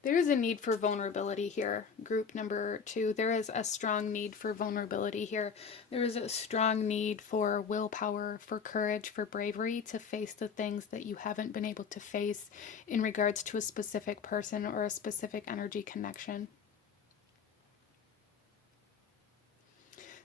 There is a need for vulnerability here, group number 2. There is a strong need for vulnerability here. There is a strong need for willpower, for courage, for bravery to face the things that you haven't been able to face in regards to a specific person or a specific energy connection.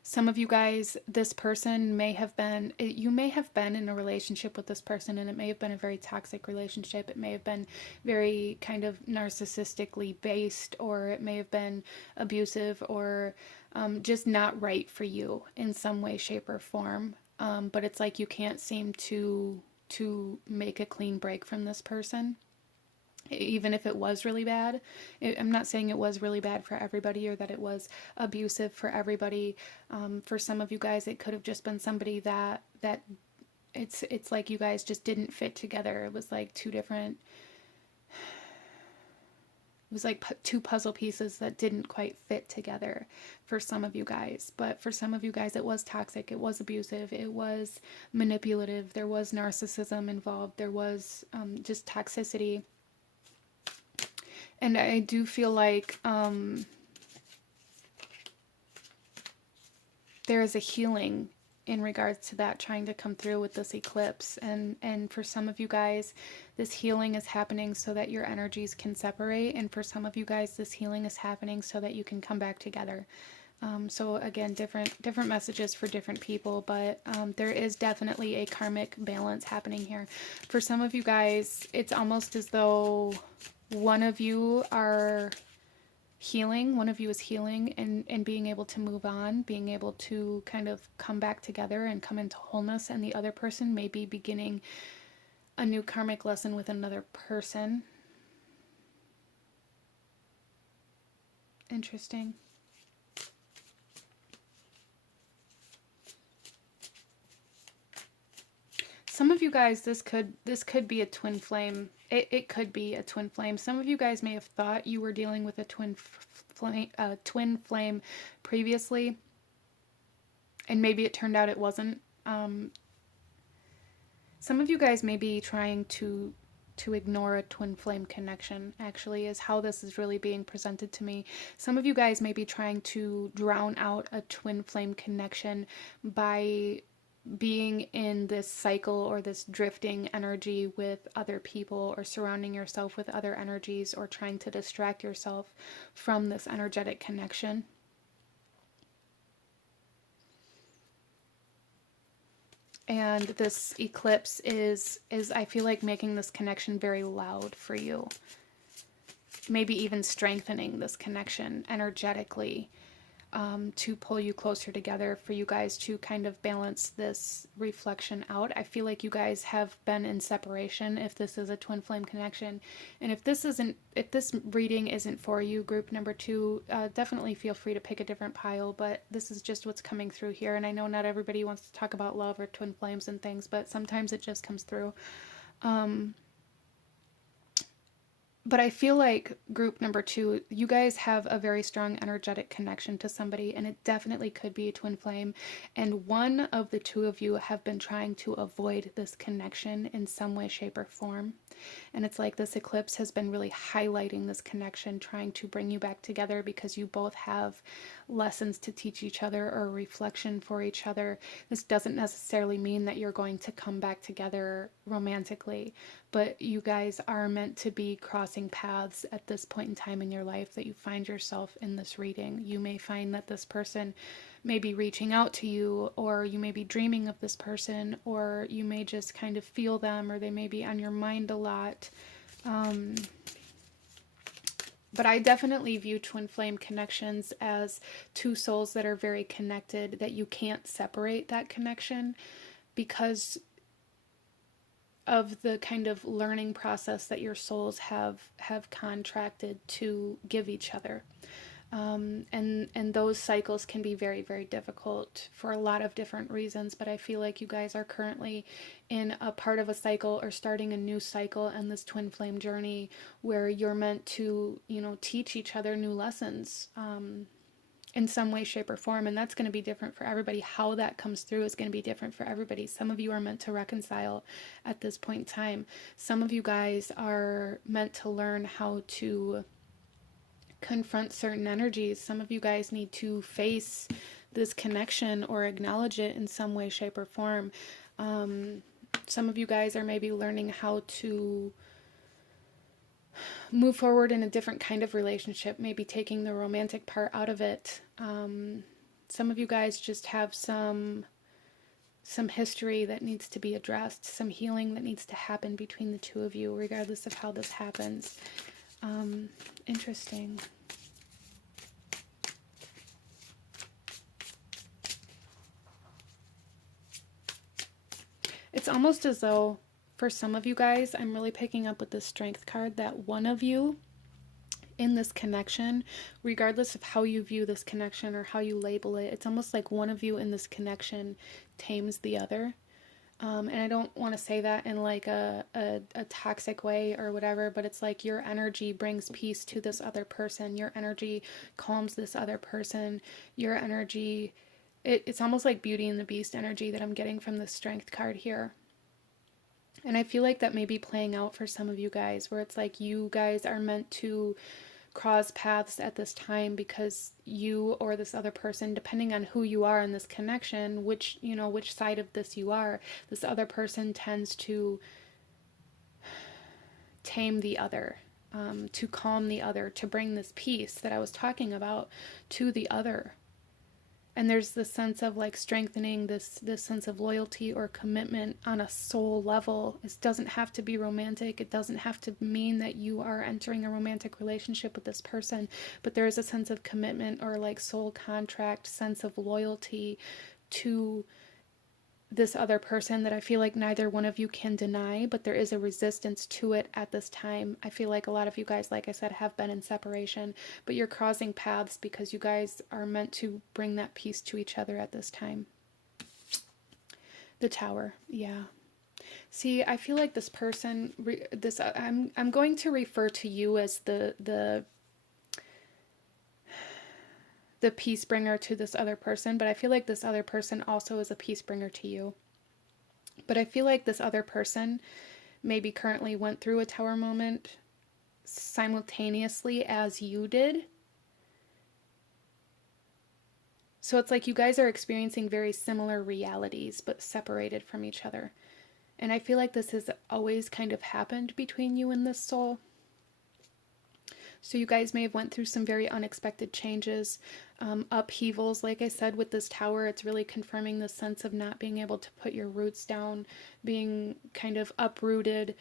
Some of you guys, this person may have been, you may have been in a relationship with this person, and it may have been a very toxic relationship. It may have been very kind of narcissistically based, or it may have been abusive, or just not right for you in some way, shape, or form. But it's like you can't seem to make a clean break from this person, even if it was really bad. I'm not saying it was really bad for everybody, or that it was abusive for everybody. For some of you guys, it could have just been somebody that it's like you guys just didn't fit together. It was like two puzzle pieces that didn't quite fit together for some of you guys. But for some of you guys, it was toxic, it was abusive, it was manipulative, there was narcissism involved, there was just toxicity. And I do feel like there is a healing in regards to that trying to come through with this eclipse. And for some of you guys, this healing is happening so that your energies can separate. And for some of you guys, this healing is happening so that you can come back together. So again, different messages for different people, but there is definitely a karmic balance happening here. For some of you guys, it's almost as though one of you are healing, one of you is healing and being able to move on, being able to kind of come back together and come into wholeness, and the other person may be beginning a new karmic lesson with another person. Interesting. Some of you guys, this could be a twin flame. It could be a twin flame. Some of you guys may have thought you were dealing with a twin flame previously, and maybe it turned out it wasn't. Some of you guys may be trying to ignore a twin flame connection, actually, is how this is really being presented to me. Some of you guys may be trying to drown out a twin flame connection by being in this cycle or this drifting energy with other people, or surrounding yourself with other energies, or trying to distract yourself from this energetic connection. And this eclipse is I feel like making this connection very loud for you. Maybe even strengthening this connection energetically, to pull you closer together, for you guys to kind of balance this reflection out. I feel like you guys have been in separation if this is a twin flame connection. And if this reading isn't for you, group number 2, definitely feel free to pick a different pile, but this is just what's coming through here. And I know not everybody wants to talk about love or twin flames and things, but sometimes it just comes through. But I feel like group number 2, you guys have a very strong energetic connection to somebody, and it definitely could be a twin flame. And one of the two of you have been trying to avoid this connection in some way, shape, or form. And it's like this eclipse has been really highlighting this connection, trying to bring you back together, because you both have lessons to teach each other or reflection for each other. This doesn't necessarily mean that you're going to come back together romantically, but you guys are meant to be crossing paths at this point in time in your life that you find yourself in this reading. You may find that this person may be reaching out to you, or you may be dreaming of this person, or you may just kind of feel them, or they may be on your mind a lot. But I definitely view twin flame connections as two souls that are very connected, that you can't separate that connection because of the kind of learning process that your souls have contracted to give each other. And those cycles can be very, very difficult for a lot of different reasons, but I feel like you guys are currently in a part of a cycle, or starting a new cycle in this twin flame journey, where you're meant to, teach each other new lessons, in some way, shape, or form. And that's going to be different for everybody. How that comes through is going to be different for everybody. Some of you are meant to reconcile at this point in time. Some of you guys are meant to learn how to confront certain energies. Some of you guys need to face this connection or acknowledge it in some way, shape, or form. Some of you guys are maybe learning how to move forward in a different kind of relationship, maybe taking the romantic part out of it. Some of you guys just have some history that needs to be addressed, some healing that needs to happen between the two of you, regardless of how this happens. Interesting. It's almost as though, for some of you guys, I'm really picking up with this Strength card, that one of you in this connection, regardless of how you view this connection or how you label it, it's almost like one of you in this connection tames the other. And I don't want to say that in like a toxic way or whatever, but it's like your energy brings peace to this other person. Your energy calms this other person. Your energy, it's almost like Beauty and the Beast energy that I'm getting from the Strength card here. And I feel like that may be playing out for some of you guys, where it's like you guys are meant to cross paths at this time, because you or this other person, depending on who you are in this connection, which side of this you are, this other person tends to tame the other, to calm the other, to bring this peace that I was talking about to the other. And there's this sense of like strengthening this sense of loyalty or commitment on a soul level. It doesn't have to be romantic. It doesn't have to mean that you are entering a romantic relationship with this person, but there is a sense of commitment or like soul contract, sense of loyalty to this other person that I feel like neither one of you can deny, but there is a resistance to it at this time. I feel like a lot of you guys, like I said, have been in separation, but you're crossing paths because you guys are meant to bring that peace to each other at this time. The Tower, yeah. See, I feel like this person, I'm going to refer to you as the peace bringer to this other person, but I feel like this other person also is a peace bringer to you. But I feel like this other person maybe currently went through a Tower moment simultaneously as you did. So it's like you guys are experiencing very similar realities, but separated from each other. And I feel like this has always kind of happened between you and this soul. So you guys may have went through some very unexpected changes, upheavals. Like I said, with this tower, it's really confirming the sense of not being able to put your roots down, being kind of uprooted.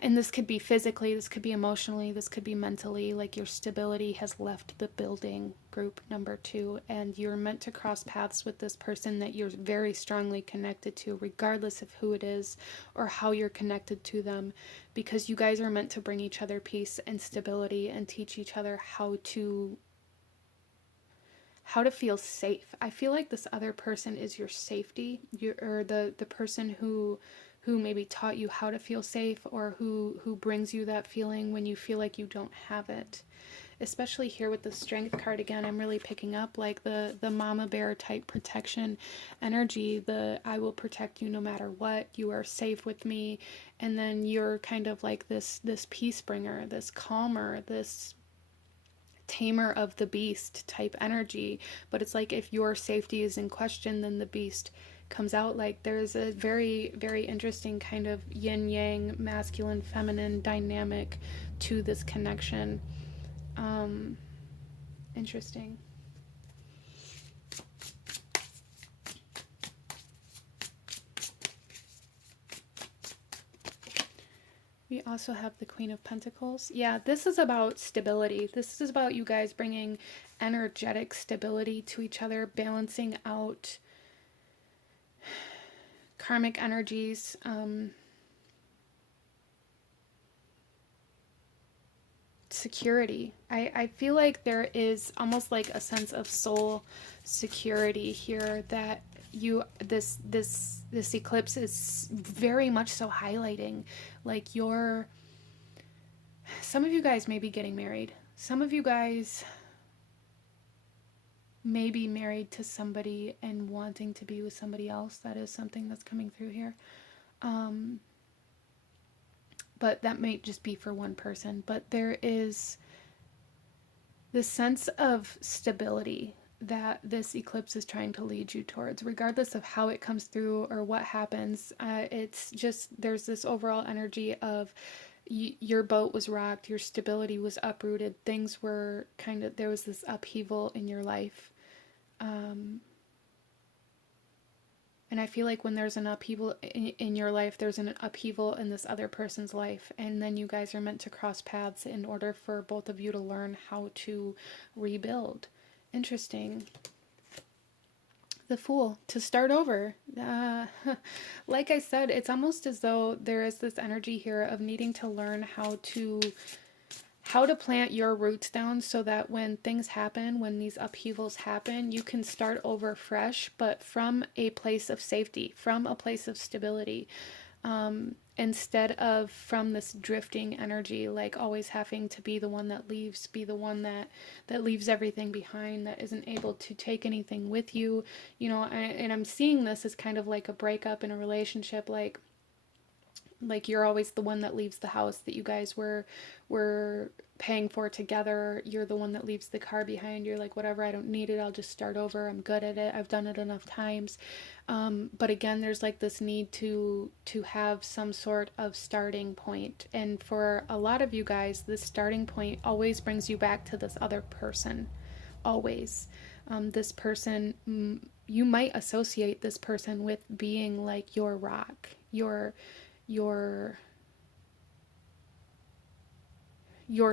And this could be physically, this could be emotionally, this could be mentally. Like your stability has left the building, group number 2, and you're meant to cross paths with this person that you're very strongly connected to, regardless of who it is or how you're connected to them, because you guys are meant to bring each other peace and stability and teach each other how to feel safe. I feel like this other person is your safety, or the person who maybe taught you how to feel safe, or who brings you that feeling when you feel like you don't have it. Especially here with the Strength card again, I'm really picking up like the mama bear type protection energy, the I will protect you no matter what, you are safe with me. And then you're kind of like this peace bringer, this calmer, this tamer of the beast type energy. But it's like if your safety is in question, then the beast comes out. Like there's a very, very interesting kind of yin yang, masculine feminine dynamic to this connection. Interesting. We also have the Queen of Pentacles. Yeah, this is about stability. This is about you guys bringing energetic stability to each other, balancing out karmic energies. Security. I feel like there is almost like a sense of soul security here that this eclipse is very much so highlighting. Like some of you guys may be getting married. Some of you guys may be married to somebody and wanting to be with somebody else. That is something that's coming through here. But that may just be for one person. But there is this sense of stability that this eclipse is trying to lead you towards, regardless of how it comes through or what happens. It's just, there's this overall energy of your boat was rocked, your stability was uprooted, things were kind of, there was this upheaval in your life. And I feel like when there's an upheaval in your life, there's an upheaval in this other person's life. And then you guys are meant to cross paths in order for both of you to learn how to rebuild. Interesting. The Fool, to start over. Like I said, it's almost as though there is this energy here of needing to learn how to plant your roots down so that when things happen, when these upheavals happen, you can start over fresh, but from a place of safety, from a place of stability, instead of from this drifting energy, like always having to be the one that leaves, be the one that leaves everything behind, that isn't able to take anything with you, you know. And I'm seeing this as kind of like a breakup in a relationship, like you're always the one that leaves the house that you guys were paying for together. You're the one that leaves the car behind. You're like, whatever, I don't need it, I'll just start over, I'm good at it, I've done it enough times. But again, there's like this need to have some sort of starting point. And for a lot of you guys, this starting point always brings you back to this other person. Always. This person, you might associate this person with being like your rock, your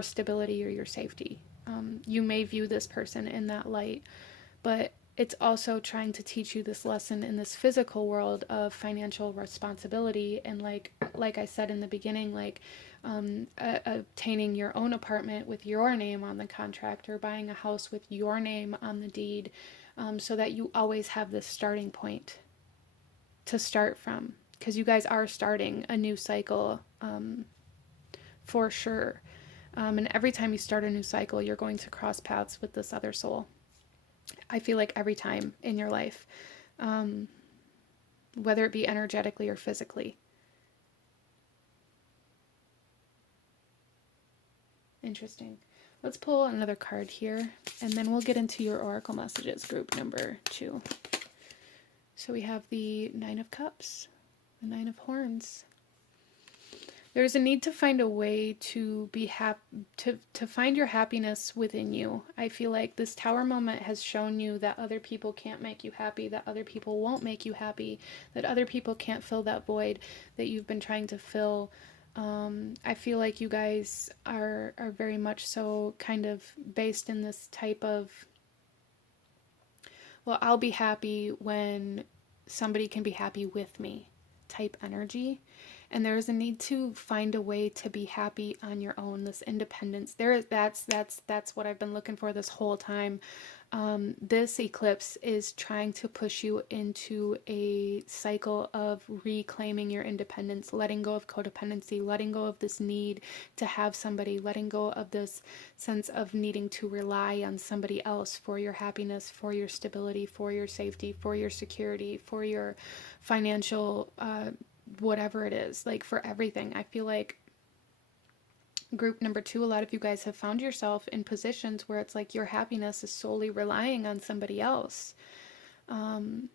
stability or your safety. You may view this person in that light, but it's also trying to teach you this lesson in this physical world of financial responsibility. And like I said in the beginning, like obtaining your own apartment with your name on the contract, or buying a house with your name on the deed, so that you always have this starting point to start from. Because you guys are starting a new cycle, for sure. And every time you start a new cycle, you're going to cross paths with this other soul. I feel like every time in your life, whether it be energetically or physically. Interesting. Let's pull another card here, and then we'll get into your oracle messages, group number 2. So we have the Nine of Cups, the Nine of Horns. There's a need to find a way to be to find your happiness within you. I feel like this Tower moment has shown you that other people can't make you happy, that other people won't make you happy, that other people can't fill that void that you've been trying to fill. I feel like you guys are very much so kind of based in this type of, well, I'll be happy when somebody can be happy with me type energy. And there is a need to find a way to be happy on your own, this independence. That's what I've been looking for this whole time. This eclipse is trying to push you into a cycle of reclaiming your independence, letting go of codependency, letting go of this need to have somebody, letting go of this sense of needing to rely on somebody else for your happiness, for your stability, for your safety, for your security, for your financial whatever it is, like for everything. I feel like group number 2, a lot of you guys have found yourself in positions where it's like your happiness is solely relying on somebody else. Even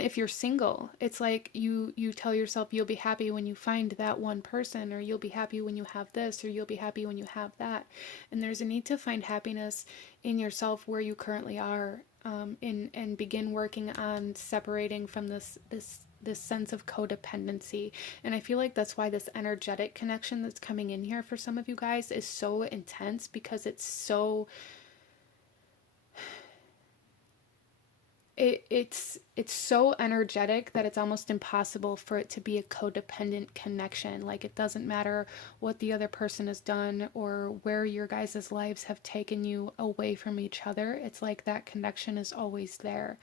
if you're single, it's like you tell yourself you'll be happy when you find that one person, or you'll be happy when you have this, or you'll be happy when you have that. And there's a need to find happiness in yourself where you currently are, and begin working on separating from this sense of codependency. And I feel like that's why this energetic connection that's coming in here for some of you guys is so intense, because it's so it's so energetic that it's almost impossible for it to be a codependent connection. Like, it doesn't matter what the other person has done or where your guys' lives have taken you away from each other. It's like that connection is always there.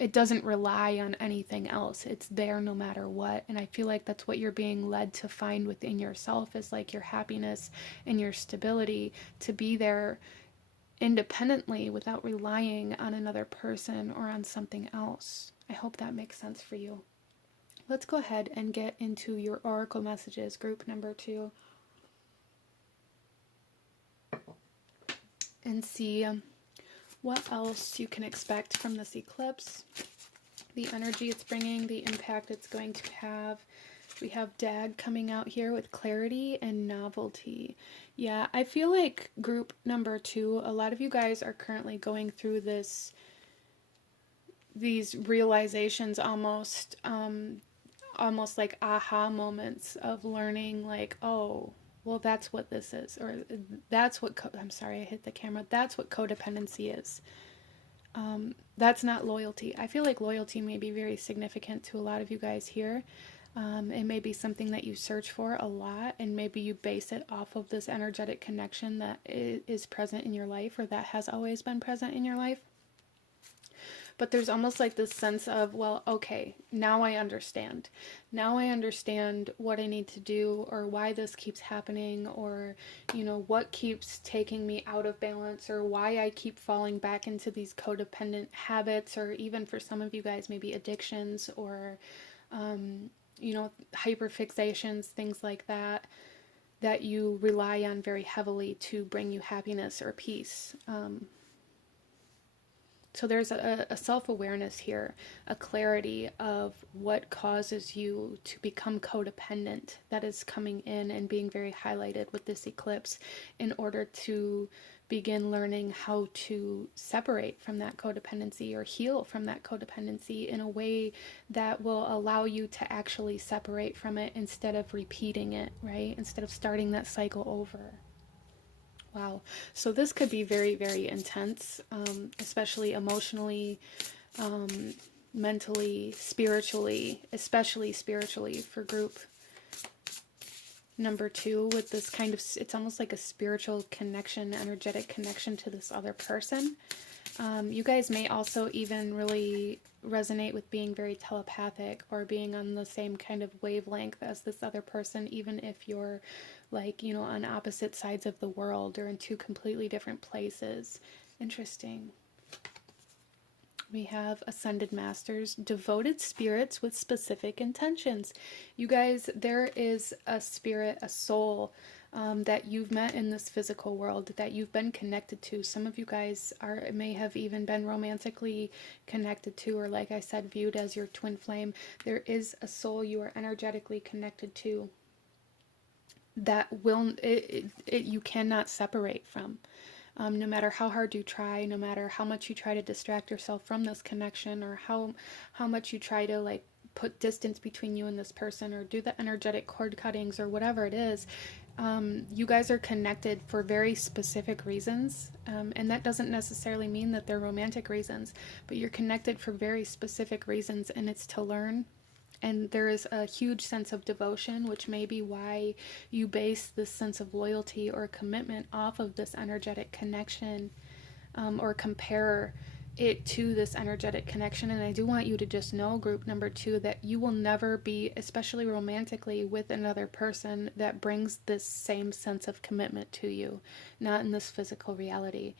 It doesn't rely on anything else. It's there no matter what. And I feel like that's what you're being led to find within yourself, is like your happiness and your stability, to be there independently without relying on another person or on something else. I hope that makes sense for you. Let's go ahead and get into your oracle messages, group number 2, and see what else you can expect from this eclipse, the energy it's bringing, the impact it's going to have. We have Dad coming out here with clarity and novelty. Yeah, I feel like group number 2, a lot of you guys are currently going through these realizations, almost like aha moments of learning, like, oh, well, that's what this is, or that's what, I'm sorry, I hit the camera. That's what codependency is. That's not loyalty. I feel like loyalty may be very significant to a lot of you guys here. It may be something that you search for a lot, and maybe you base it off of this energetic connection that is present in your life, or that has always been present in your life. But there's almost like this sense of, well, okay, now I understand. Now I understand what I need to do, or why this keeps happening, or, you know, what keeps taking me out of balance, or why I keep falling back into these codependent habits, or even for some of you guys, maybe addictions, or you know, hyperfixations, things like that, that you rely on very heavily to bring you happiness or peace. So there's a self-awareness here, a clarity of what causes you to become codependent that is coming in and being very highlighted with this eclipse, in order to begin learning how to separate from that codependency, or heal from that codependency in a way that will allow you to actually separate from it instead of repeating it, right? Instead of starting that cycle over. Wow. So this could be very, very intense, especially emotionally, mentally, spiritually, especially spiritually for group number 2, with this kind of, it's almost like a spiritual connection, energetic connection to this other person. You guys may also even really resonate with being very telepathic, or being on the same kind of wavelength as this other person, even if you're, like, you know, on opposite sides of the world, or in 2 completely different places. Interesting. We have Ascended Masters, devoted spirits with specific intentions. You guys, there is a spirit, a soul that you've met in this physical world, that you've been connected to. Some of you guys may have even been romantically connected to, or like I said, viewed as your twin flame. There is a soul you are energetically connected to that you cannot separate from. No matter how hard you try, no matter how much you try to distract yourself from this connection, or how much you try to like put distance between you and this person, or do the energetic cord cuttings, or whatever it is, you guys are connected for very specific reasons, and that doesn't necessarily mean that they're romantic reasons, but you're connected for very specific reasons, and it's to learn. And there is a huge sense of devotion, which may be why you base this sense of loyalty or commitment off of this energetic connection, or compare it to this energetic connection. And I do want you to just know, group number 2, that you will never be, especially romantically, with another person that brings this same sense of commitment to you, not in this physical reality,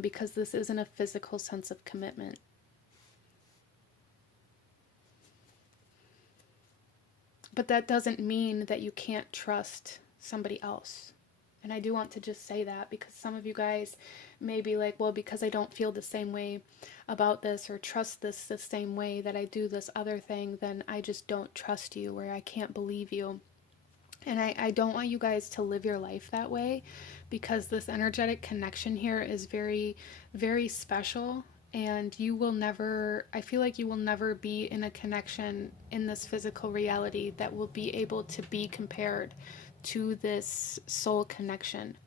because this isn't a physical sense of commitment. But that doesn't mean that you can't trust somebody else. And I do want to just say that, because some of you guys may be like, well, because I don't feel the same way about this, or trust this the same way that I do this other thing, then I just don't trust you, or I can't believe you. And I don't want you guys to live your life that way, because this energetic connection here is very, very special. And you will never, I feel like you will never be in a connection in this physical reality that will be able to be compared to this soul connection.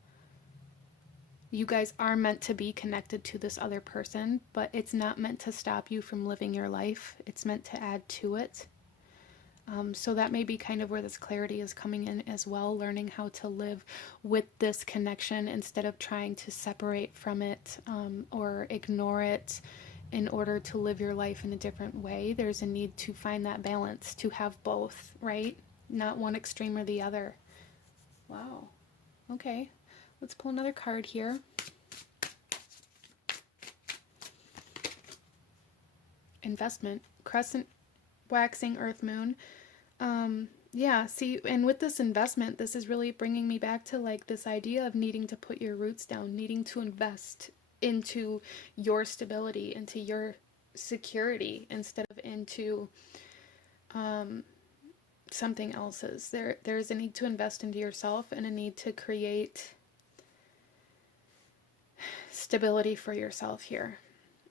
You guys are meant to be connected to this other person, but it's not meant to stop you from living your life. It's meant to add to it. So that may be kind of where this clarity is coming in as well, learning how to live with this connection instead of trying to separate from it, or ignore it in order to live your life in a different way. There's a need to find that balance, to have both, right? Not one extreme or the other. Wow. Okay, let's pull another card here. Investment, crescent, waxing, earth, moon. Yeah, see, and with this investment, this is really bringing me back to like this idea of needing to put your roots down, needing to invest into your stability, into your security, instead of into something else's. There's a need to invest into yourself, and a need to create stability for yourself here.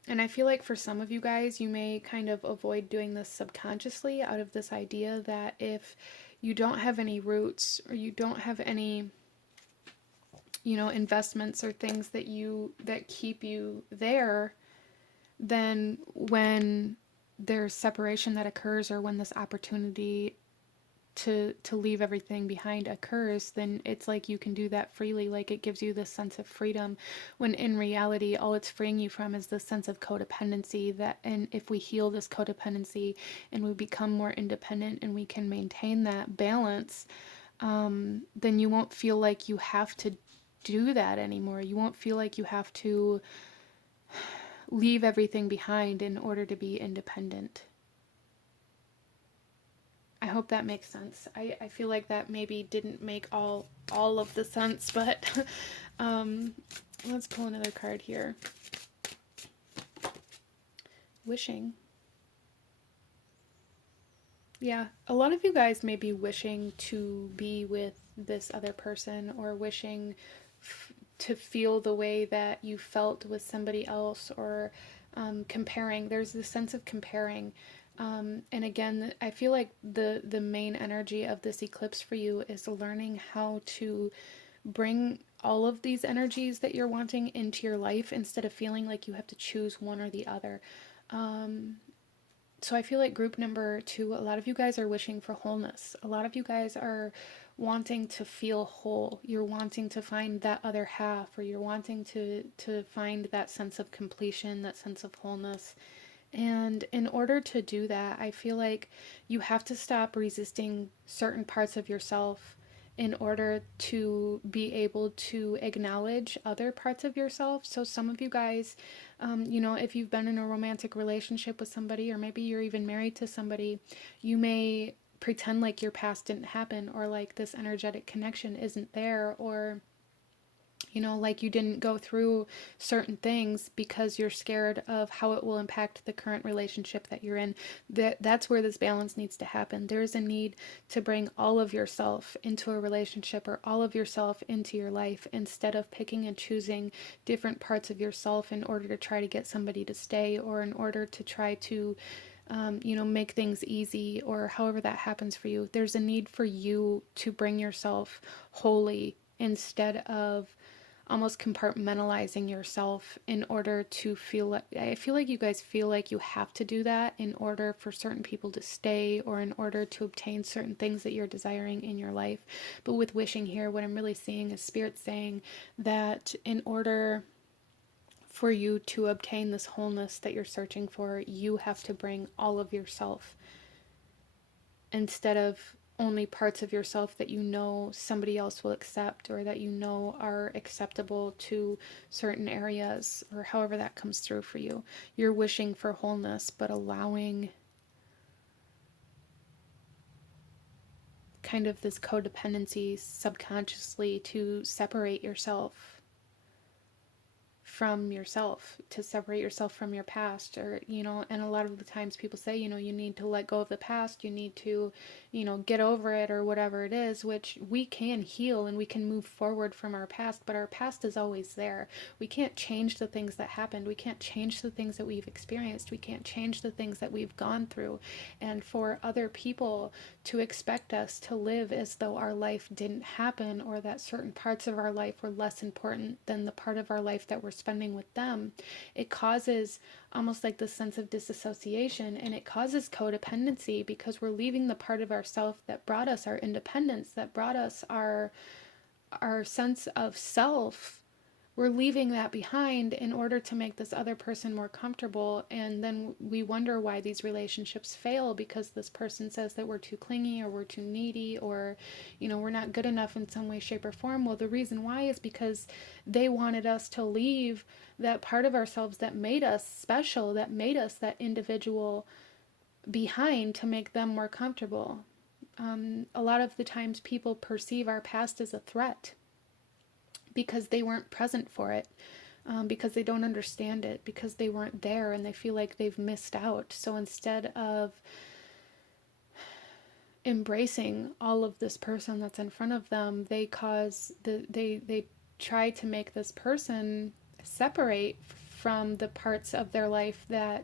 And I feel like for some of you guys, you may kind of avoid doing this subconsciously, out of this idea that if you don't have any roots, or you don't have any, investments or things that keep you there, then when there's separation that occurs, or when this opportunity to leave everything behind occurs, then it's like you can do that freely. Like, it gives you this sense of freedom, when in reality all it's freeing you from is this sense of codependency. And if we heal this codependency and we become more independent, and we can maintain that balance, then you won't feel like you have to do that anymore. You won't feel like you have to leave everything behind in order to be independent. I hope that makes sense. I feel like that maybe didn't make all of the sense, but let's pull another card here. Wishing. Yeah, a lot of you guys may be wishing to be with this other person, or wishing to feel the way that you felt with somebody else, or comparing. There's this sense of comparing. And again, I feel like the main energy of this eclipse for you is learning how to bring all of these energies that you're wanting into your life, instead of feeling like you have to choose one or the other. So I feel like group number 2, a lot of you guys are wishing for wholeness. A lot of you guys are wanting to feel whole. You're wanting to find that other half, or you're wanting to find that sense of completion, that sense of wholeness. And in order to do that, I feel like you have to stop resisting certain parts of yourself in order to be able to acknowledge other parts of yourself. So some of you guys, you know, if you've been in a romantic relationship with somebody, or maybe you're even married to somebody, you may pretend like your past didn't happen, or like this energetic connection isn't there, or you know, like you didn't go through certain things because you're scared of how it will impact the current relationship that you're in. That's where this balance needs to happen. There's a need to bring all of yourself into a relationship, or all of yourself into your life, instead of picking and choosing different parts of yourself in order to try to get somebody to stay, or in order to try to you know, make things easy, or however that happens for you. There's a need for you to bring yourself wholly, instead of almost compartmentalizing yourself in order to feel like, I feel like you guys feel like you have to do that in order for certain people to stay, or in order to obtain certain things that you're desiring in your life. But with wishing here, what I'm really seeing is Spirit saying that in order for you to obtain this wholeness that you're searching for, you have to bring all of yourself, instead of only parts of yourself that you know somebody else will accept, or that you know are acceptable to certain areas, or however that comes through for you. You're wishing for wholeness, but allowing kind of this codependency subconsciously to separate yourself from yourself, to separate yourself from your past. Or, you know, and a lot of the times people say, you know, you need to let go of the past, you need to, you know, get over it, or whatever it is, which we can heal and we can move forward from our past, but our past is always there. We can't change the things that happened. We can't change the things that we've experienced. We can't change the things that we've gone through. And for other people to expect us to live as though our life didn't happen, or that certain parts of our life were less important than the part of our life that we're spending with them, it causes almost like this sense of disassociation, and it causes codependency, because we're leaving the part of ourself that brought us our independence, that brought us our sense of self. We're leaving that behind in order to make this other person more comfortable, and then we wonder why these relationships fail, because this person says that we're too clingy, or we're too needy, or, you know, we're not good enough in some way, shape, or form. Well, the reason why is because they wanted us to leave that part of ourselves that made us special, that made us that individual, behind, to make them more comfortable. A lot of the times people perceive our past as a threat, because they weren't present for it, because they don't understand it, because they weren't there, and they feel like they've missed out. So instead of embracing all of this person that's in front of them, they try to make this person separate from the parts of their life that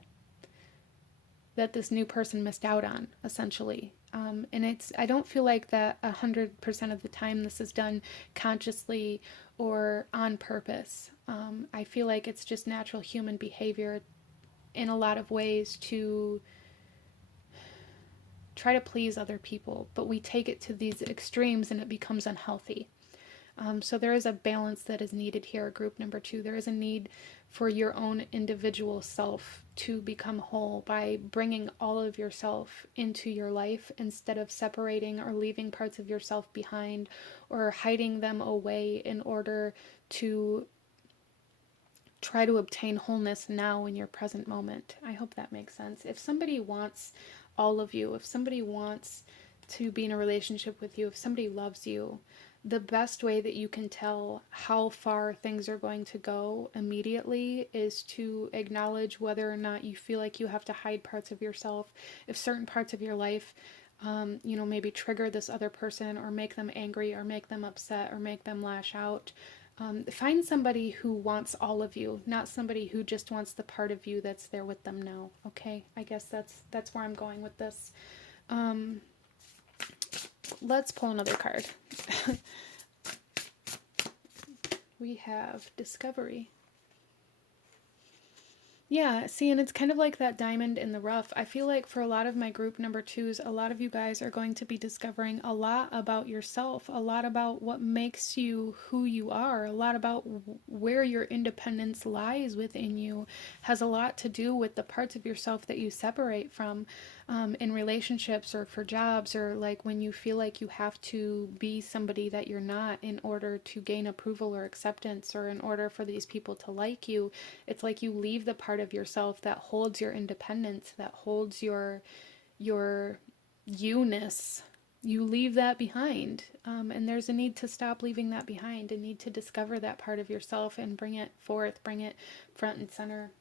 this new person missed out on, essentially. And I don't feel like that 100% of the time this is done consciously or on purpose. I feel like it's just natural human behavior in a lot of ways to try to please other people, but we take it to these extremes and it becomes unhealthy. So there is a balance that is needed here, group number 2. There is a need for your own individual self to become whole by bringing all of yourself into your life, instead of separating or leaving parts of yourself behind, or hiding them away in order to try to obtain wholeness now in your present moment. I hope that makes sense. If somebody wants all of you, if somebody wants to be in a relationship with you, if somebody loves you, the best way that you can tell how far things are going to go immediately is to acknowledge whether or not you feel like you have to hide parts of yourself. If certain parts of your life, you know, maybe trigger this other person, or make them angry, or make them upset, or make them lash out, find somebody who wants all of you, not somebody who just wants the part of you that's there with them now. Okay, I guess that's where I'm going with this. Let's pull another card. We have Discovery. Yeah, see, and it's kind of like that diamond in the rough. I feel like for a lot of my group number twos, a lot of you guys are going to be discovering a lot about yourself, a lot about what makes you who you are, a lot about where your independence lies within you, has a lot to do with the parts of yourself that you separate from in relationships or for jobs, or like when you feel like you have to be somebody that you're not in order to gain approval or acceptance, or in order for these people to like you. It's like you leave the part of yourself that holds your independence, that holds your you-ness. You leave that behind, and there's a need to stop leaving that behind, a need to discover that part of yourself and bring it forth, bring it front and center.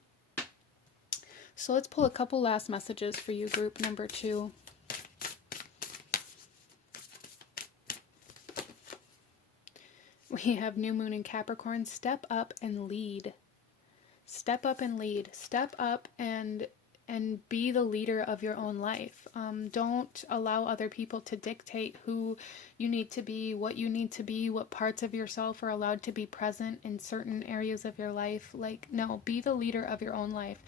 So let's pull a couple last messages for you, group number two. We have new moon in Capricorn. Step up and lead. Step up and lead. Step up and be the leader of your own life. Don't allow other people to dictate who you need to be, what parts of yourself are allowed to be present in certain areas of your life. Like, no, be the leader of your own life.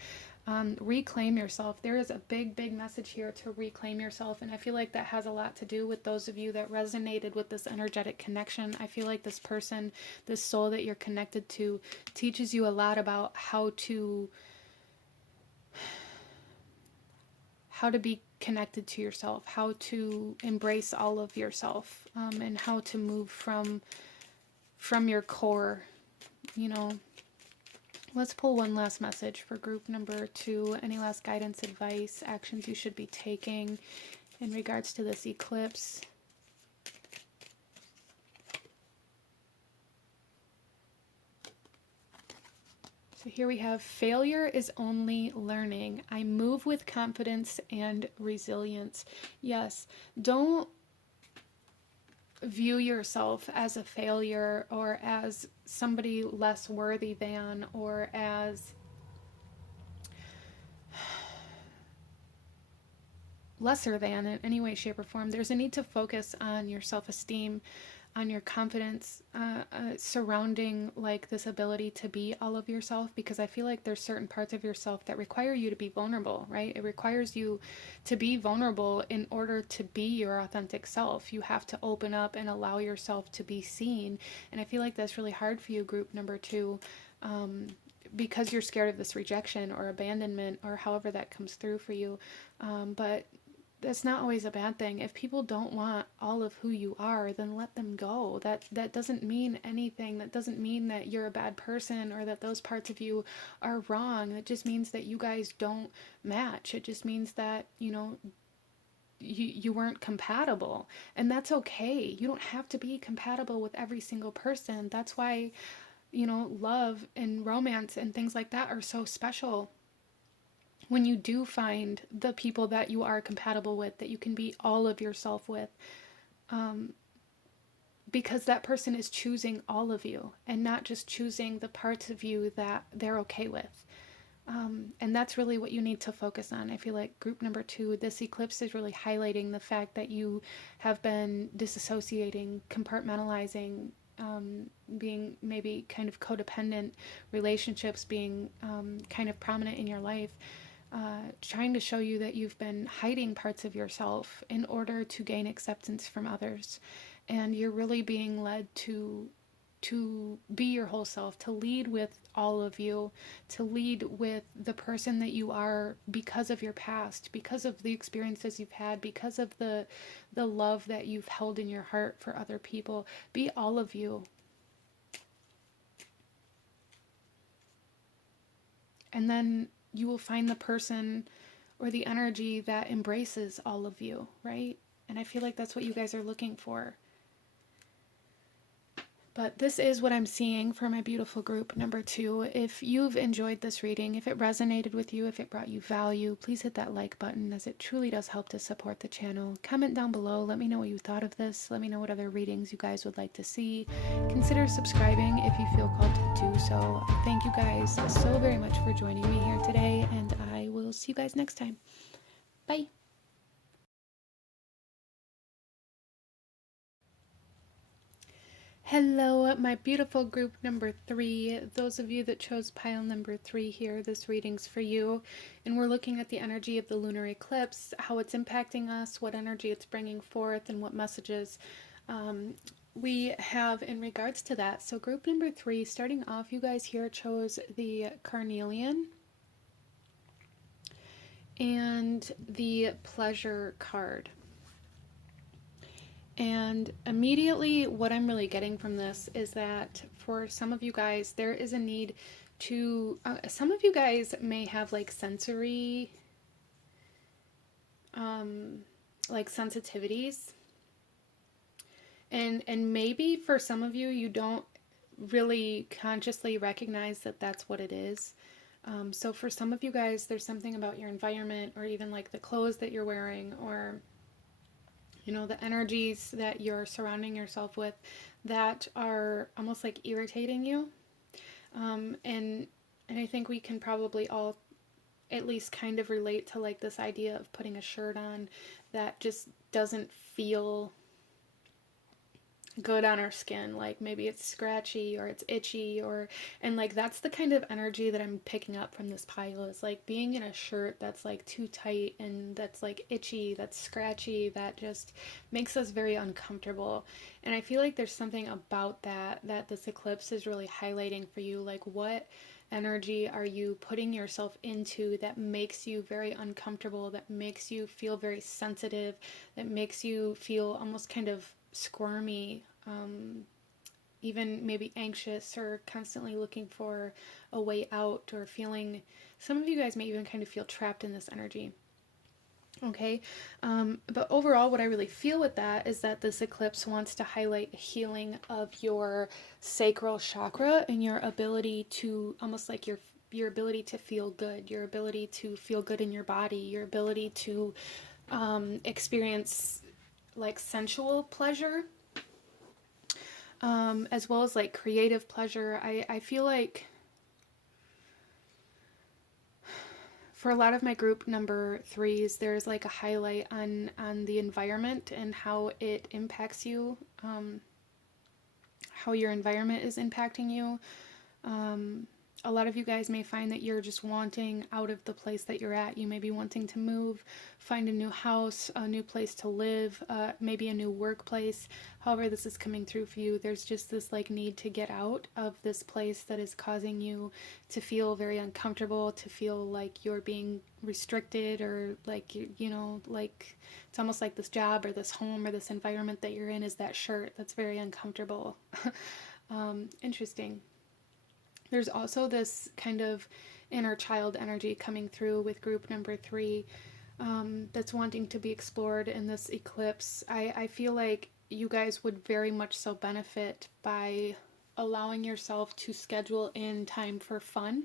Reclaim yourself. There is a big message here to reclaim yourself, and I feel like that has a lot to do with those of you that resonated with this energetic connection. I feel like this person, this soul that you're connected to, teaches you a lot about how to be connected to yourself, how to embrace all of yourself, and how to move from your core, you know. Let's pull one last message for group number two. Any last guidance, advice, actions you should be taking in regards to this eclipse? So here we have, failure is only learning. I move with confidence and resilience. Yes, don't view yourself as a failure or as somebody less worthy than, or as lesser than in any way, shape, or form. There's a need to focus on your self-esteem, on your confidence surrounding like this ability to be all of yourself, because I feel like there's certain parts of yourself that require you to be vulnerable, right? It requires you to be vulnerable in order to be your authentic self. You have to open up and allow yourself to be seen, and I feel like that's really hard for you, group number two, because you're scared of this rejection or abandonment or however that comes through for you. But that's not always a bad thing. If people don't want all of who you are, then let them go. That doesn't mean anything. That doesn't mean that you're a bad person or that those parts of you are wrong. It just means that you guys don't match. It just means that, you know, you weren't compatible. And that's okay. You don't have to be compatible with every single person. That's why, you know, love and romance and things like that are so special. When you do find the people that you are compatible with, that you can be all of yourself with, because that person is choosing all of you and not just choosing the parts of you that they're okay with. And that's really what you need to focus on. I feel like group number two, this eclipse is really highlighting the fact that you have been disassociating, compartmentalizing, being maybe kind of codependent, relationships being kind of prominent in your life. Trying to show you that you've been hiding parts of yourself in order to gain acceptance from others, and you're really being led to be your whole self, to lead with all of you, to lead with the person that you are because of your past, because of the experiences you've had, because of the love that you've held in your heart for other people. Be all of you. And then you will find the person or the energy that embraces all of you, right? And I feel like that's what you guys are looking for. But this is what I'm seeing for my beautiful group number two. If you've enjoyed this reading, if it resonated with you, if it brought you value, please hit that like button, as it truly does help to support the channel. Comment down below. Let me know what you thought of this. Let me know what other readings you guys would like to see. Consider subscribing if you feel called to do so. Thank you guys so very much for joining me here today, and I will see you guys next time. Bye. Hello, my beautiful group number 3. Those of you that chose pile number 3 here, this reading's for you. And we're looking at the energy of the lunar eclipse, how it's impacting us, what energy it's bringing forth, and what messages we have in regards to that. So group number 3, starting off, you guys here chose the carnelian and the pleasure card. And immediately what I'm really getting from this is that for some of you guys, there is a need to, some of you guys may have like sensory, like sensitivities. And maybe for some of you, you don't really consciously recognize that that's what it is. So for some of you guys, there's something about your environment or even like the clothes that you're wearing or the energies that you're surrounding yourself with that are almost like irritating you. And I think we can probably all at least kind of relate to like this idea of putting a shirt on that just doesn't feel good on our skin. Like maybe it's scratchy or it's itchy and like that's the kind of energy that I'm picking up from this pile, is like being in a shirt that's like too tight and that's like itchy, that's scratchy, that just makes us very uncomfortable. And I feel like there's something about that this eclipse is really highlighting for you. Like, what energy are you putting yourself into that makes you very uncomfortable, that makes you feel very sensitive, that makes you feel almost kind of squirmy, even maybe anxious or constantly looking for a way out, or feeling, some of you guys may even kind of feel trapped in this energy. Okay, but overall what I really feel with that is that this eclipse wants to highlight a healing of your sacral chakra and your ability to, almost like your ability to feel good, your ability to feel good in your body, your ability to experience like sensual pleasure, as well as like creative pleasure. I feel like for a lot of my group number 3s, there's like a highlight on the environment and how it impacts you, how your environment is impacting you. A lot of you guys may find that you're just wanting out of the place that you're at. You may be wanting to move, find a new house, a new place to live, maybe a new workplace. However this is coming through for you, there's just this like need to get out of this place that is causing you to feel very uncomfortable, to feel like you're being restricted, or like, like it's almost like this job or this home or this environment that you're in is that shirt that's very uncomfortable. Interesting. There's also this kind of inner child energy coming through with group number 3, that's wanting to be explored in this eclipse. I feel like you guys would very much so benefit by allowing yourself to schedule in time for fun,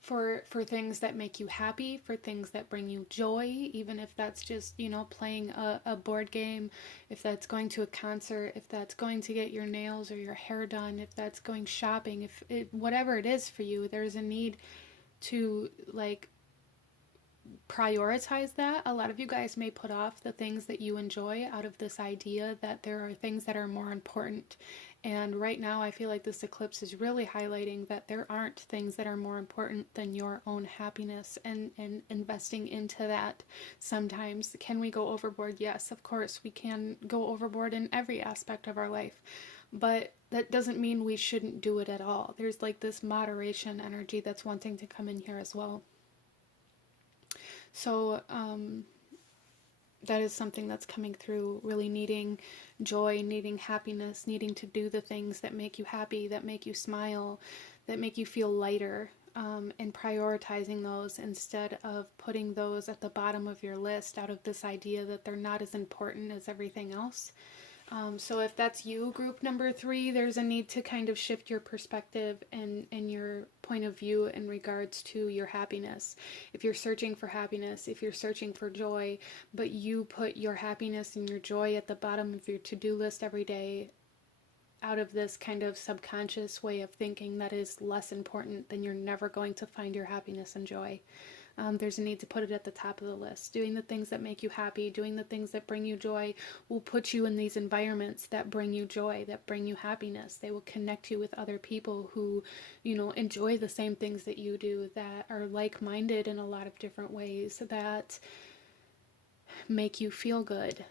for things that make you happy, for things that bring you joy, even if that's just, playing a board game, if that's going to a concert, if that's going to get your nails or your hair done, if that's going shopping, whatever it is for you, there's a need to like prioritize that. A lot of you guys may put off the things that you enjoy out of this idea that there are things that are more important. And right now I feel like this eclipse is really highlighting that there aren't things that are more important than your own happiness, and investing into that. Sometimes, can we go overboard? Yes, of course we can go overboard in every aspect of our life, but that doesn't mean we shouldn't do it at all. There's like this moderation energy that's wanting to come in here as well. So that is something that's coming through, really needing joy, needing happiness, needing to do the things that make you happy, that make you smile, that make you feel lighter, and prioritizing those instead of putting those at the bottom of your list out of this idea that they're not as important as everything else. So if that's you, group number 3, there's a need to kind of shift your perspective and your point of view in regards to your happiness. If you're searching for happiness, if you're searching for joy, but you put your happiness and your joy at the bottom of your to-do list every day, out of this kind of subconscious way of thinking that is less important, then you're never going to find your happiness and joy. there's a need to put it at the top of the list. Doing the things that make you happy, doing the things that bring you joy will put you in these environments that bring you joy, that bring you happiness. They will connect you with other people who, you know, enjoy the same things that you do, that are like-minded in a lot of different ways, that make you feel good.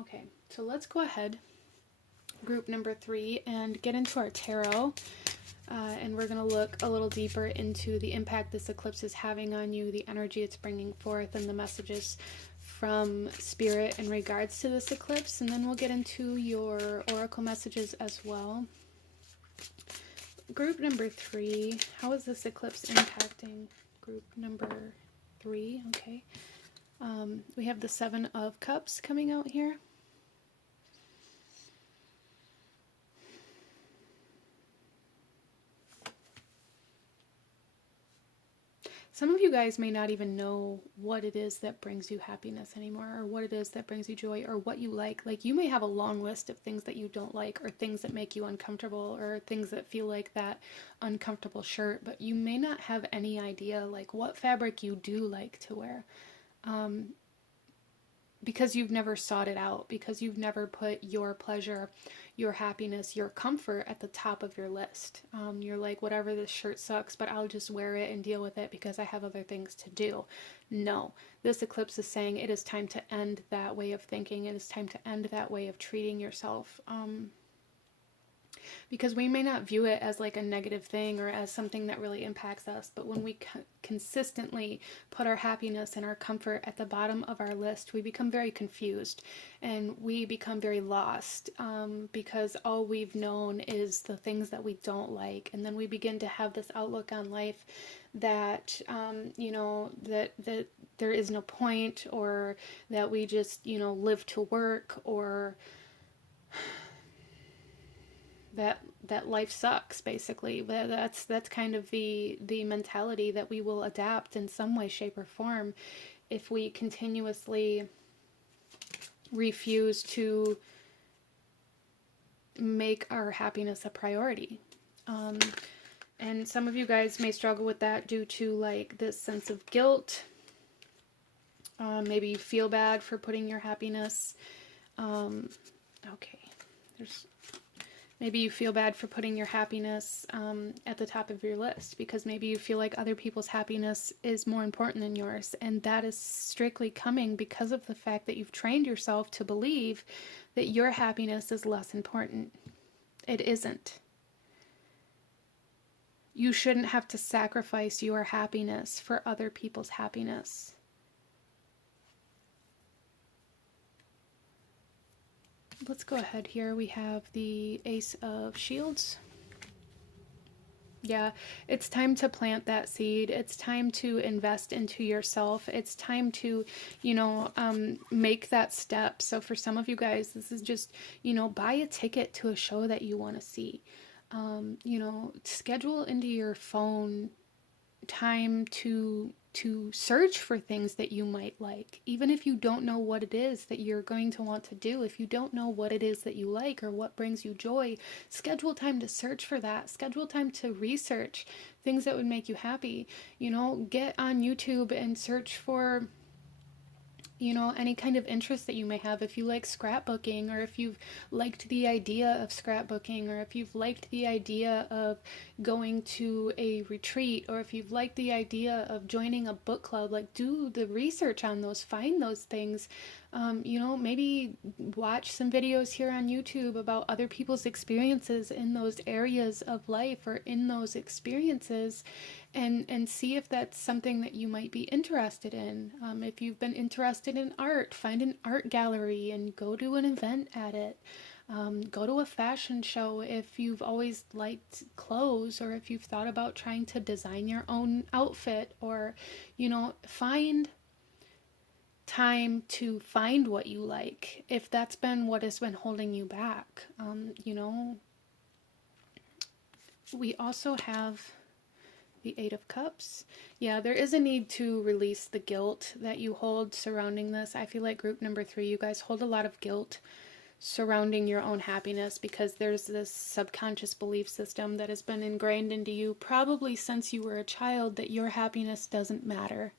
Okay, so let's go ahead, group number 3, and get into our tarot. And we're going to look a little deeper into the impact this eclipse is having on you, the energy it's bringing forth, and the messages from Spirit in regards to this eclipse. And then we'll get into your oracle messages as well. Group number 3, how is this eclipse impacting group number 3? Okay. We have the 7 of Cups coming out here. Some of you guys may not even know what it is that brings you happiness anymore, or what it is that brings you joy, or what you like. Like, you may have a long list of things that you don't like, or things that make you uncomfortable, or things that feel like that uncomfortable shirt, but you may not have any idea like what fabric you do like to wear. Because you've never sought it out, because you've never put your pleasure, your happiness, your comfort at the top of your list. You're like, whatever, this shirt sucks, but I'll just wear it and deal with it because I have other things to do. No, this eclipse is saying it is time to end that way of thinking. It is time to end that way of treating yourself. Because we may not view it as like a negative thing or as something that really impacts us, but when we consistently put our happiness and our comfort at the bottom of our list, we become very confused and we become very lost, because all we've known is the things that we don't like. And then we begin to have this outlook on life that, you know, that there is no point, or that we just, you know, live to work, or that life sucks, basically. That's kind of the mentality that we will adapt in some way, shape, or form if we continuously refuse to make our happiness a priority. And some of you guys may struggle with that due to like this sense of guilt. Maybe you feel bad for putting your happiness, okay, maybe you feel bad for putting your happiness at the top of your list, because maybe you feel like other people's happiness is more important than yours. And that is strictly coming because of the fact that you've trained yourself to believe that your happiness is less important. It isn't. You shouldn't have to sacrifice your happiness for other people's happiness. Let's go ahead here. We have the Ace of Shields. Yeah, it's time to plant that seed. It's time to invest into yourself. It's time to, you know, make that step. So for some of you guys, this is just, you know, buy a ticket to a show that you want to see. You know, schedule into your phone time to search for things that you might like, even if you don't know what it is that you're going to want to do. If you don't know what it is that you like or what brings you joy, schedule time to search for that. Schedule time to research things that would make you happy. You know, get on YouTube and search for, you know, any kind of interest that you may have. If you like scrapbooking, or if you've liked the idea of scrapbooking, or if you've liked the idea of going to a retreat, or if you've liked the idea of joining a book club, like, do the research on those, find those things. You know, maybe watch some videos here on YouTube about other people's experiences in those areas of life, or in those experiences, and see if that's something that you might be interested in. If you've been interested in art, find an art gallery and go to an event at it. Go to a fashion show if you've always liked clothes, or if you've thought about trying to design your own outfit, or, you know, find time to find what you like, if that's been what has been holding you back. You know, we also have the Eight of Cups. Yeah, there is a need to release the guilt that you hold surrounding this. I feel like group number 3, you guys hold a lot of guilt surrounding your own happiness, because there's this subconscious belief system that has been ingrained into you probably since you were a child that your happiness doesn't matter.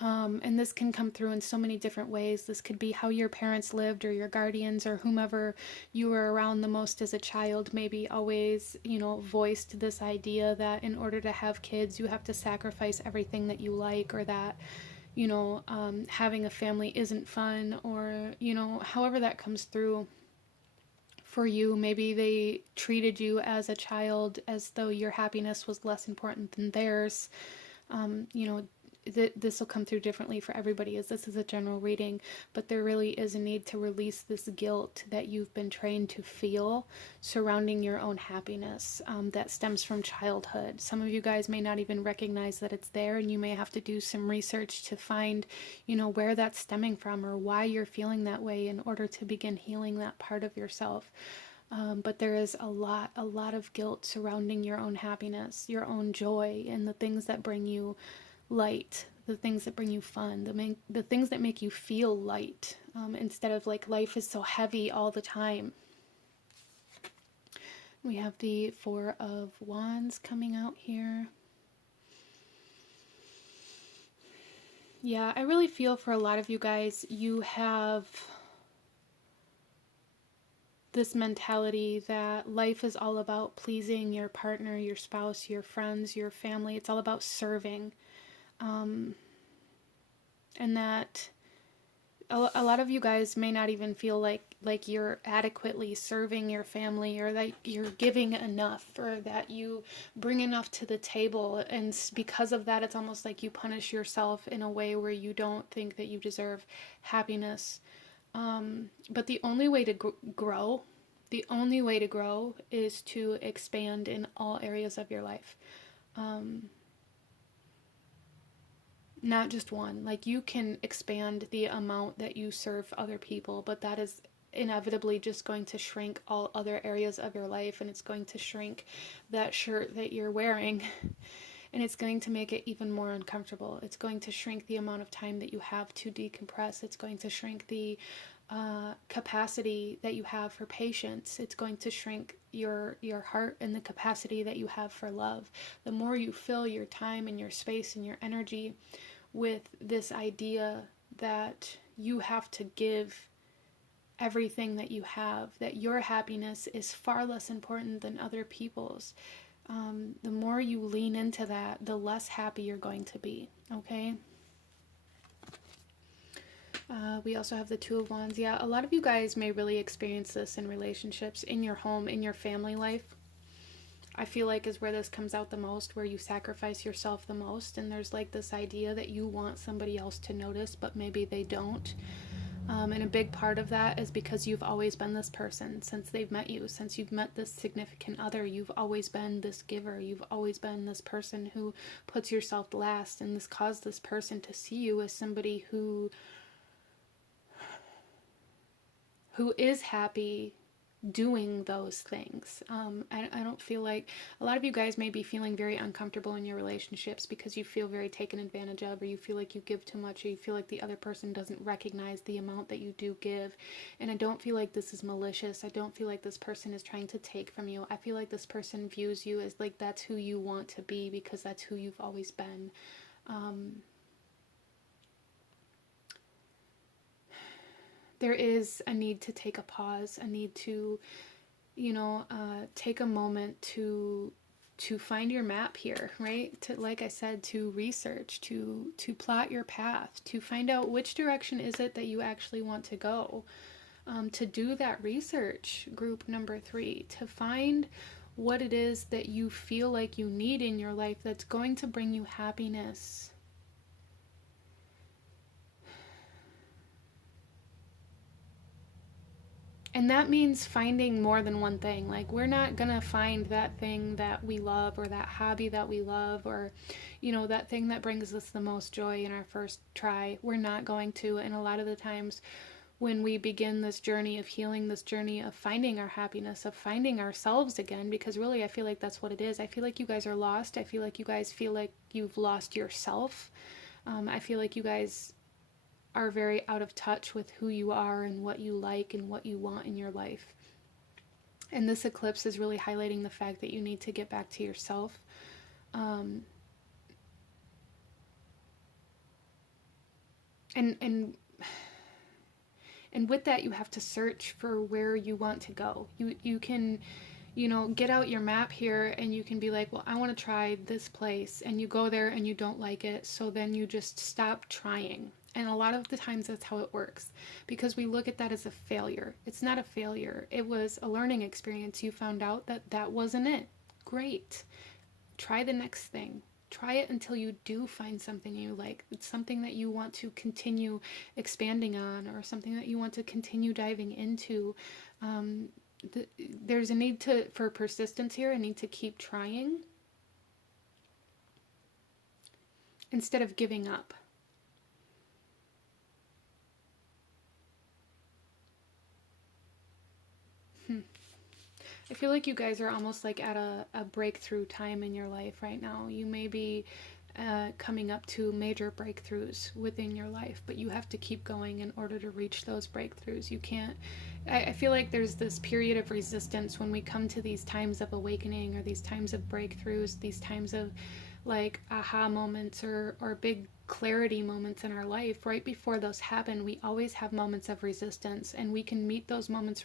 And this can come through in so many different ways. This could be how your parents lived, or your guardians, or whomever you were around the most as a child, maybe always, voiced this idea that in order to have kids, you have to sacrifice everything that you like, or that, having a family isn't fun, or, however that comes through for you. Maybe they treated you as a child as though your happiness was less important than theirs. You know, this will come through differently for everybody, as this is a general reading, but there really is a need to release this guilt that you've been trained to feel surrounding your own happiness, that stems from childhood. Some of you guys may not even recognize that it's there, and you may have to do some research to find, where that's stemming from, or why you're feeling that way, in order to begin healing that part of yourself. But there is a lot of guilt surrounding your own happiness, your own joy, and the things that bring you light, the things that bring you fun, the things that make you feel light, instead of like life is so heavy all the time. We have the Four of Wands coming out here. Yeah, I really feel for a lot of you guys, you have this mentality that life is all about pleasing your partner, your spouse, your friends, your family. It's all about serving. And that a lot of you guys may not even feel like you're adequately serving your family, or that you're giving enough, or that you bring enough to the table. And because of that, it's almost like you punish yourself in a way where you don't think that you deserve happiness. But the only way to grow, is to expand in all areas of your life. Not just one. Like, you can expand the amount that you serve other people, but that is inevitably just going to shrink all other areas of your life, and it's going to shrink that shirt that you're wearing, and it's going to make it even more uncomfortable. It's going to shrink the amount of time that you have to decompress. It's going to shrink the capacity that you have for patience. It's going to shrink your heart and the capacity that you have for love. The more you fill your time and your space and your energy with this idea that you have to give everything that you have, that your happiness is far less important than other people's, the more you lean into that, the less happy you're going to be, okay? We also have the Two of Wands. Yeah, a lot of you guys may really experience this in relationships, in your home, in your family life. I feel like is where this comes out the most, where you sacrifice yourself the most, and there's like this idea that you want somebody else to notice, but maybe they don't. And a big part of that is because you've always been this person since they've met you, since you've met this significant other. You've always been this giver. You've always been this person who puts yourself last, and this caused this person to see you as somebody who is happy doing those things. I don't feel like, a lot of you guys may be feeling very uncomfortable in your relationships because you feel very taken advantage of, or you feel like you give too much, or you feel like the other person doesn't recognize the amount that you do give. And I don't feel like this is malicious. I don't feel like this person is trying to take from you. I feel like this person views you as like that's who you want to be, because that's who you've always been. There is a need to take a pause, a need to, take a moment to find your map here, right? To, like I said, to research, to plot your path, to find out which direction is it that you actually want to go. To do that research, group number 3, to find what it is that you feel like you need in your life that's going to bring you happiness. And that means finding more than one thing. Like, we're not gonna find that thing that we love, or that hobby that we love, or, that thing that brings us the most joy in our first try. We're not going to. And a lot of the times when we begin this journey of healing, this journey of finding our happiness, of finding ourselves again, because really I feel like that's what it is. I feel like you guys are lost. I feel like you guys feel like you've lost yourself. I feel like you guys are very out of touch with who you are and what you like and what you want in your life. And this eclipse is really highlighting the fact that you need to get back to yourself. And with that, you have to search for where you want to go. You can, get out your map here and you can be like, well, I want to try this place. And you go there and you don't like it. So then you just stop trying. And a lot of the times that's how it works, because we look at that as a failure. It's not a failure. It was a learning experience. You found out that that wasn't it. Great. Try the next thing. Try it until you do find something you like. It's something that you want to continue expanding on, or something that you want to continue diving into. There's a need for persistence here, a need to keep trying instead of giving up. I feel like you guys are almost like at a breakthrough time in your life right now. You may be coming up to major breakthroughs within your life, but you have to keep going in order to reach those breakthroughs. You can't, I feel like there's this period of resistance when we come to these times of awakening, or these times of breakthroughs, these times of like aha moments, or big clarity moments in our life. Right before those happen, we always have moments of resistance, and we can meet those moments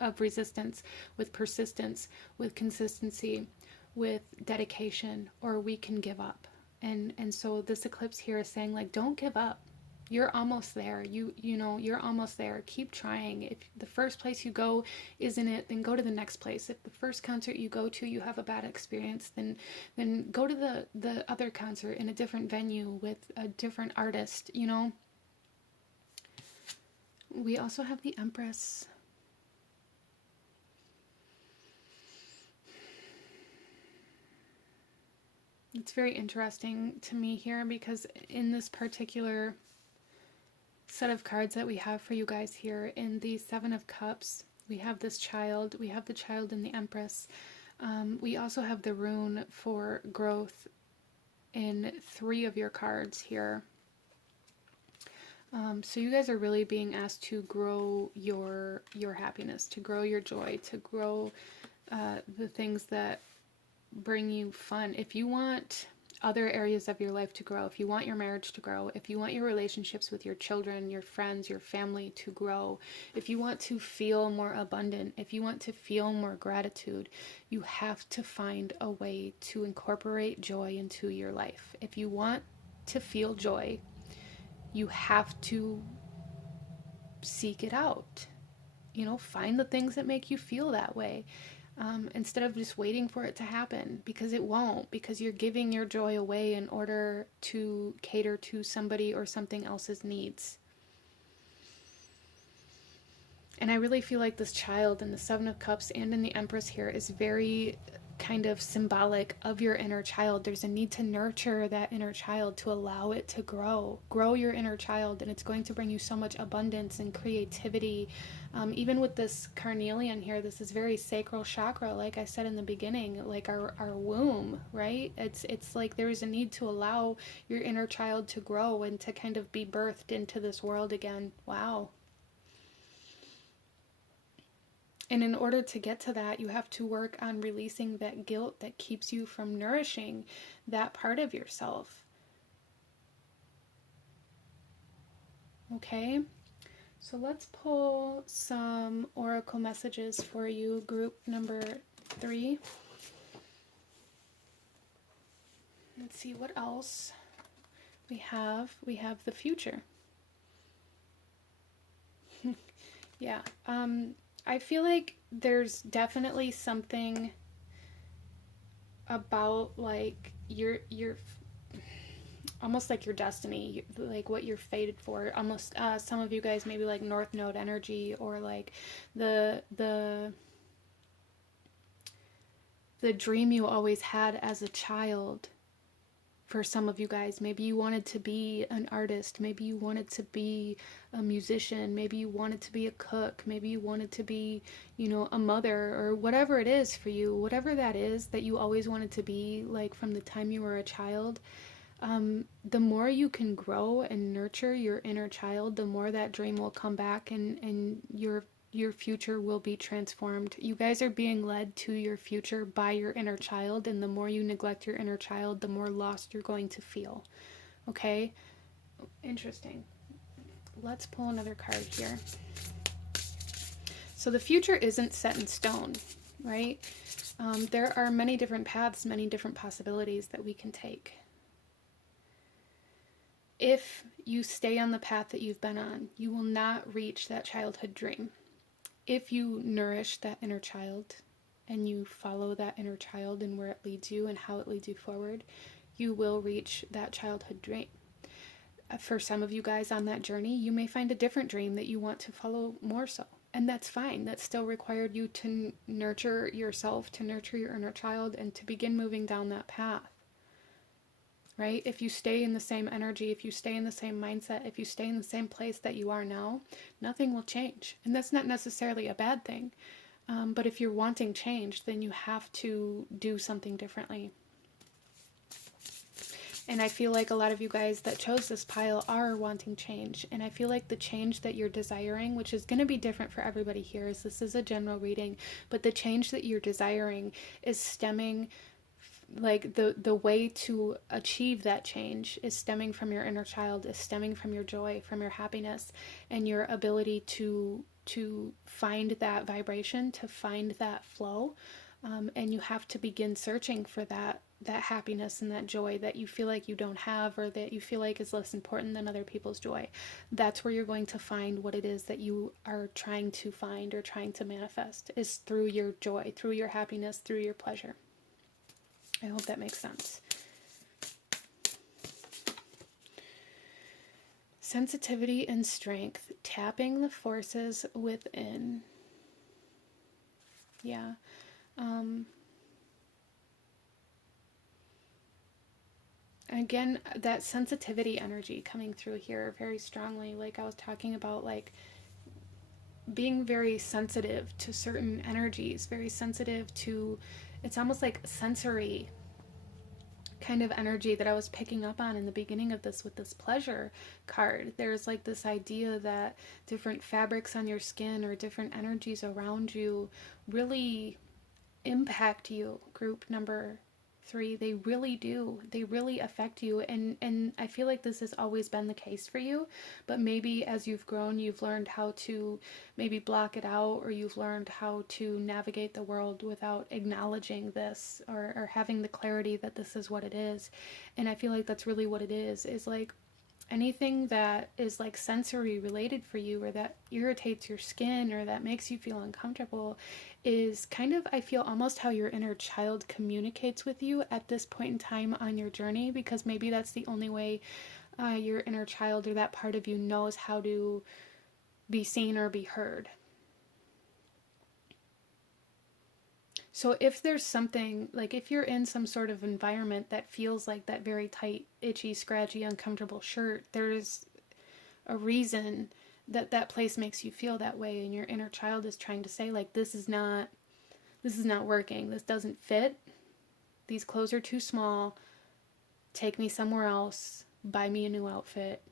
of resistance with persistence, with consistency, with dedication, or we can give up. And so this eclipse here is saying, like, don't give up. You're almost there. You're almost there. Keep trying. If the first place you go isn't it, then go to the next place. If the first concert you go to, you have a bad experience, then go to the other concert in a different venue with a different artist, We also have the Empress. It's very interesting to me here, because in this particular set of cards that we have for you guys here, in the Seven of Cups, we have this child, we have the child in the Empress. We also have the rune for growth in 3 of your cards here. So you guys are really being asked to grow your happiness, to grow your joy, to grow the things that bring you fun. If you want other areas of your life to grow, if you want your marriage to grow, if you want your relationships with your children, your friends, your family to grow, if you want to feel more abundant, if you want to feel more gratitude, you have to find a way to incorporate joy into your life. If you want to feel joy, you have to seek it out. Find the things that make you feel that way. Instead of just waiting for it to happen, because it won't, because you're giving your joy away in order to cater to somebody or something else's needs. And I really feel like this child in the Seven of Cups and in the Empress here is very kind of symbolic of your inner child. There's a need to nurture that inner child, to allow it to grow your inner child, and it's going to bring you so much abundance and creativity. Even with this carnelian here, this is very sacral chakra, like I said in the beginning, like our womb, right? It's like there's a need to allow your inner child to grow and to kind of be birthed into this world again. Wow. And in order to get to that, you have to work on releasing that guilt that keeps you from nourishing that part of yourself. Okay, so let's pull some oracle messages for you, group number 3. Let's see what else we have. We have the future. Yeah, I feel like there's definitely something about like your almost like your destiny, like what you're fated for. Almost some of you guys maybe like North Node energy, or like the dream you always had as a child. For some of you guys, maybe you wanted to be an artist, maybe you wanted to be a musician, maybe you wanted to be a cook, maybe you wanted to be, a mother, or whatever it is for you, whatever that is that you always wanted to be, like from the time you were a child. The more you can grow and nurture your inner child, the more that dream will come back, and your future will be transformed. You guys are being led to your future by your inner child, and the more you neglect your inner child, the more lost you're going to feel. Okay? Interesting. Let's pull another card here. So the future isn't set in stone, right? There are many different paths, many different possibilities that we can take. If you stay on the path that you've been on, you will not reach that childhood dream. If you nourish that inner child and you follow that inner child and where it leads you and how it leads you forward, you will reach that childhood dream. For some of you guys on that journey, you may find a different dream that you want to follow more so. And that's fine. That still required you to nurture yourself, to nurture your inner child, and to begin moving down that path. Right? If you stay in the same energy, if you stay in the same mindset, if you stay in the same place that you are now, nothing will change. And that's not necessarily a bad thing. But if you're wanting change, then you have to do something differently. And I feel like a lot of you guys that chose this pile are wanting change. And I feel like the change that you're desiring, which is going to be different for everybody here, as this is a general reading, but the change that you're desiring is stemming, like the way to achieve that change is stemming from your inner child, is stemming from your joy, from your happiness, and your ability to find that vibration, to find that flow. And you have to begin searching for that happiness and that joy that you feel like you don't have, or that you feel like is less important than other people's joy. That's where you're going to find what it is that you are trying to find or trying to manifest, is through your joy, through your happiness, through your pleasure. I hope that makes sense. Sensitivity and strength, tapping the forces within. Yeah. Again, that sensitivity energy coming through here very strongly. Like I was talking about, like being very sensitive to certain energies, very sensitive to, it's almost like sensory kind of energy that I was picking up on in the beginning of this with this pleasure card. There's like this idea that different fabrics on your skin or different energies around you really impact you, group number 3. They really do. They really affect you. And I feel like this has always been the case for you, but maybe as you've grown, you've learned how to maybe block it out, or you've learned how to navigate the world without acknowledging this, or having the clarity that this is what it is. And I feel like that's really what it is like anything that is like sensory related for you, or that irritates your skin, or that makes you feel uncomfortable, is kind of, I feel, almost how your inner child communicates with you at this point in time on your journey, because maybe that's the only way your inner child, or that part of you, knows how to be seen or be heard. So if there's something, like if you're in some sort of environment that feels like that very tight, itchy, scratchy, uncomfortable shirt, there's a reason that that place makes you feel that way, and your inner child is trying to say, like, this is not working, this doesn't fit, these clothes are too small, take me somewhere else, buy me a new outfit.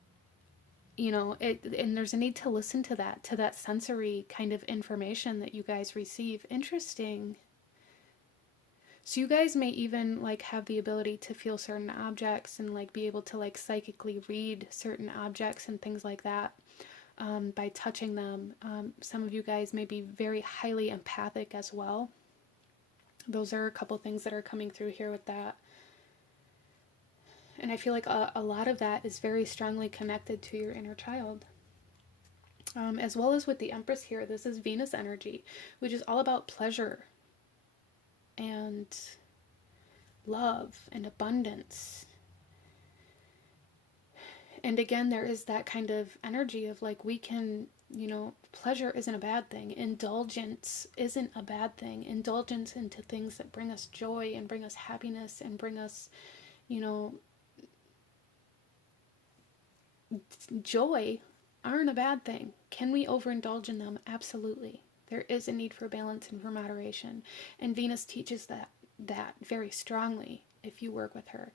You know, and there's a need to listen to that sensory kind of information that you guys receive. Interesting. So you guys may even like have the ability to feel certain objects, and like be able to like psychically read certain objects and things like that by touching them. Some of you guys may be very highly empathic as well. Those are a couple things that are coming through here with that. And I feel like a lot of that is very strongly connected to your inner child. As well as with the Empress here, this is Venus energy, which is all about pleasure and love and abundance. And again, there is that kind of energy of like, we can, you know, pleasure isn't a bad thing. Indulgence isn't a bad thing. Indulgence into things that bring us joy and bring us happiness and bring us, you know, joy aren't a bad thing. Can we overindulge in them? Absolutely. There is a need for balance and for moderation. And Venus teaches that very strongly if you work with her.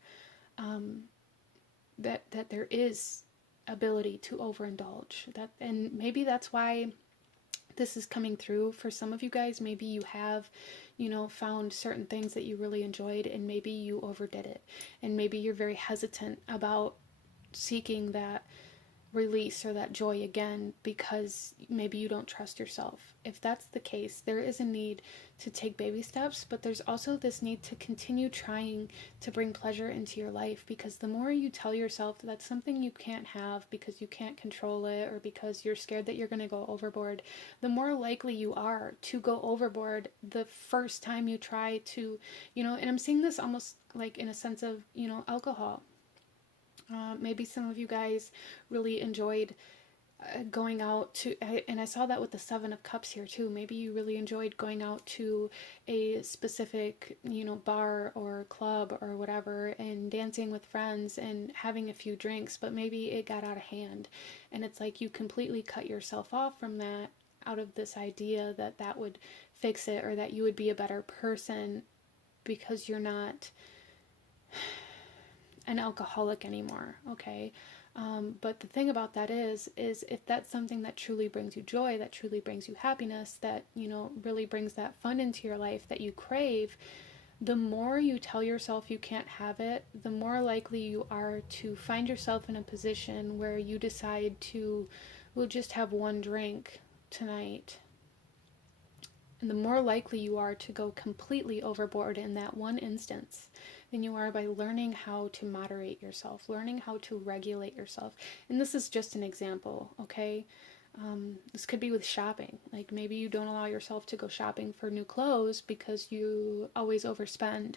that there is ability to overindulge. That, and maybe that's why this is coming through for some of you guys. Maybe you have, found certain things that you really enjoyed, and maybe you overdid it, and maybe you're very hesitant about seeking that release or that joy again because maybe you don't trust yourself. If that's the case, there is a need to take baby steps, but there's also this need to continue trying to bring pleasure into your life, because the more you tell yourself that that's something you can't have because you can't control it, or because you're scared that you're going to go overboard, the more likely you are to go overboard the first time you try to, and I'm seeing this almost like in a sense of, alcohol. Maybe some of you guys really enjoyed going out to, and I saw that with the Seven of Cups here too. Maybe you really enjoyed going out to a specific, bar or club or whatever, and dancing with friends and having a few drinks, but maybe it got out of hand. And it's like you completely cut yourself off from that out of this idea that that would fix it, or that you would be a better person because you're not an alcoholic anymore, okay? But the thing about that is if that's something that truly brings you joy, that truly brings you happiness, that, really brings that fun into your life that you crave, the more you tell yourself you can't have it, the more likely you are to find yourself in a position where you decide to, we'll just have one drink tonight. And the more likely you are to go completely overboard in that one instance than you are by learning how to moderate yourself, learning how to regulate yourself. And this is just an example, okay? This could be with shopping. Like maybe you don't allow yourself to go shopping for new clothes because you always overspend.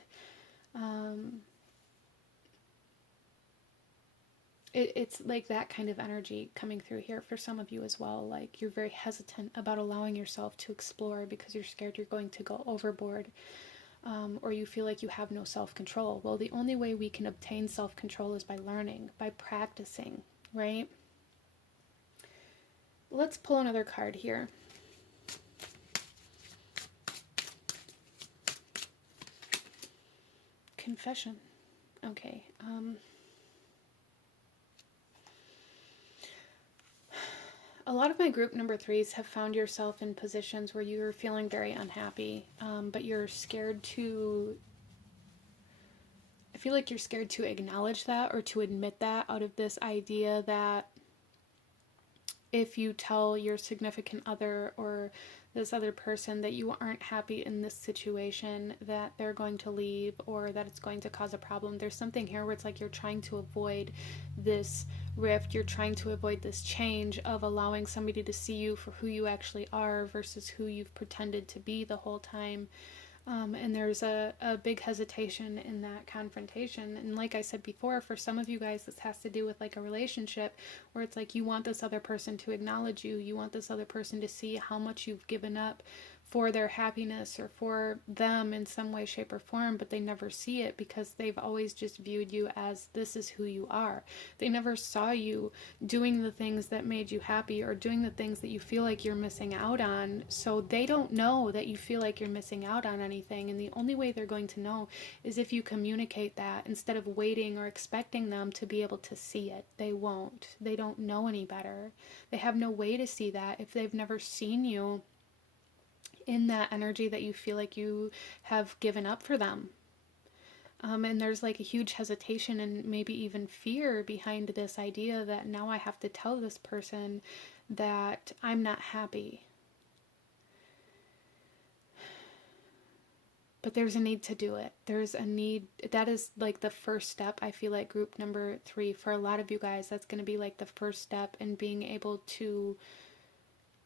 It's like that kind of energy coming through here for some of you as well. Like you're very hesitant about allowing yourself to explore because you're scared you're going to go overboard. Or you feel like you have no self-control. Well, the only way we can obtain self-control is by learning, by practicing, right? Let's pull another card here. Confession. Okay. A lot of my group number threes have found yourself in positions where you're feeling very unhappy, but you're scared to, I feel like you're scared to acknowledge that or to admit that, out of this idea that if you tell your significant other or this other person that you aren't happy in this situation, that they're going to leave or that it's going to cause a problem. There's something here where it's like you're trying to avoid this rift, you're trying to avoid this change of allowing somebody to see you for who you actually are versus who you've pretended to be the whole time. And there's a big hesitation in that confrontation. And like I said before, for some of you guys, this has to do with like a relationship where it's like you want this other person to acknowledge you. You want this other person to see how much you've given up for their happiness or for them in some way, shape, or form, but they never see it because they've always just viewed you as this is who you are. They never saw you doing the things that made you happy or doing the things that you feel like you're missing out on. So they don't know that you feel like you're missing out on anything. And the only way they're going to know is if you communicate that instead of waiting or expecting them to be able to see it. They won't. They don't know any better. They have no way to see that if they've never seen you in that energy that you feel like you have given up for them. And there's like a huge hesitation and maybe even fear behind this idea that now I have to tell this person that I'm not happy. But there's a need to do it. There's a need. That is like the first step. I feel like group number 3, for a lot of you guys, that's going to be like the first step in being able to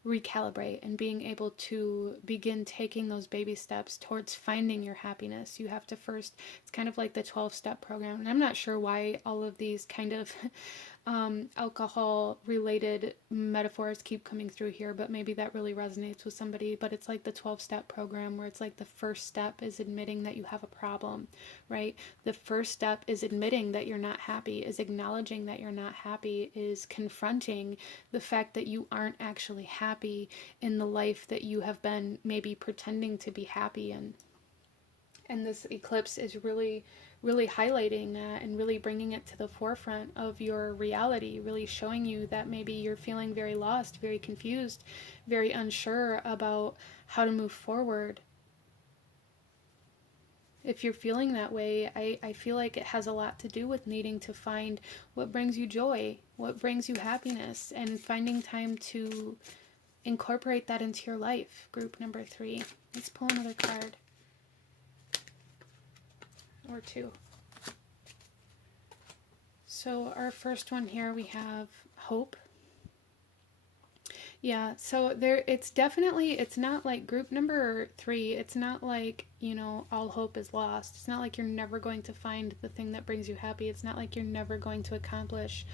recalibrate and being able to begin taking those baby steps towards finding your happiness. You have to first, it's kind of like the 12-step program. And I'm not sure why all of these kind of alcohol related metaphors keep coming through here, but maybe that really resonates with somebody. But it's like the 12-step program where it's like the first step is admitting that you have a problem, right? The first step is admitting that you're not happy, is acknowledging that you're not happy, is confronting the fact that you aren't actually happy in the life that you have been maybe pretending to be happy in. And this eclipse is really really highlighting that and really bringing it to the forefront of your reality, really showing you that maybe you're feeling very lost, very confused, very unsure about how to move forward. If you're feeling that way, I feel like it has a lot to do with needing to find what brings you joy, what brings you happiness, and finding time to incorporate that into your life. Group number 3. Let's pull another card. Or 2. So our first one here, we have hope. Yeah, so there, it's definitely, it's not like group number 3, it's not like, you know, all hope is lost. It's not like you're never going to find the thing that brings you happy. It's not like you're never going to accomplish,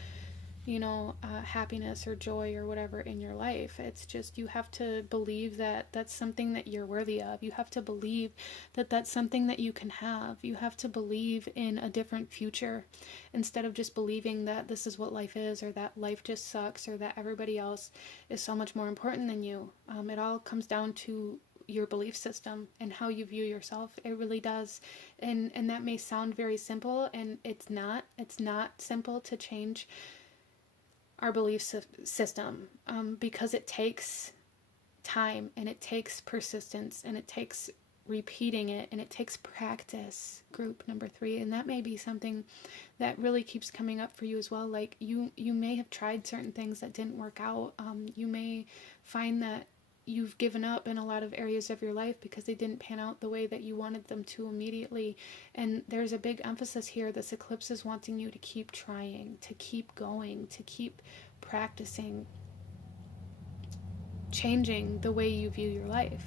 you know, happiness or joy or whatever in your life. It's just you have to believe that that's something that you're worthy of. You have to believe that that's something that you can have. You have to believe in a different future instead of just believing that this is what life is, or that life just sucks, or that everybody else is so much more important than you. It all comes down to your belief system and how you view yourself. It really does. And that may sound very simple, and it's not simple to change our belief system, because it takes time, and it takes persistence, and it takes repeating it, and it takes practice. Group number 3. And that may be something that really keeps coming up for you as well. Like you may have tried certain things that didn't work out. You may find that you've given up in a lot of areas of your life because they didn't pan out the way that you wanted them to immediately. And there's a big emphasis here. This eclipse is wanting you to keep trying, to keep going, to keep practicing, changing the way you view your life.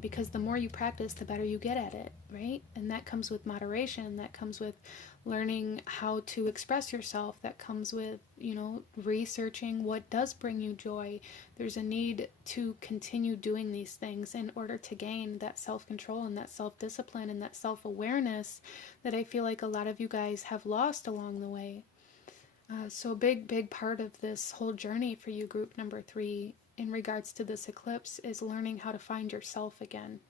Because the more you practice, the better you get at it, right? And that comes with moderation. That comes with learning how to express yourself. That comes with, you know, researching what does bring you joy. There's a need to continue doing these things in order to gain that self-control and that self-discipline and that self-awareness that I feel like a lot of you guys have lost along the way. So a big part of this whole journey for you, group number 3, in regards to this eclipse, is learning how to find yourself again.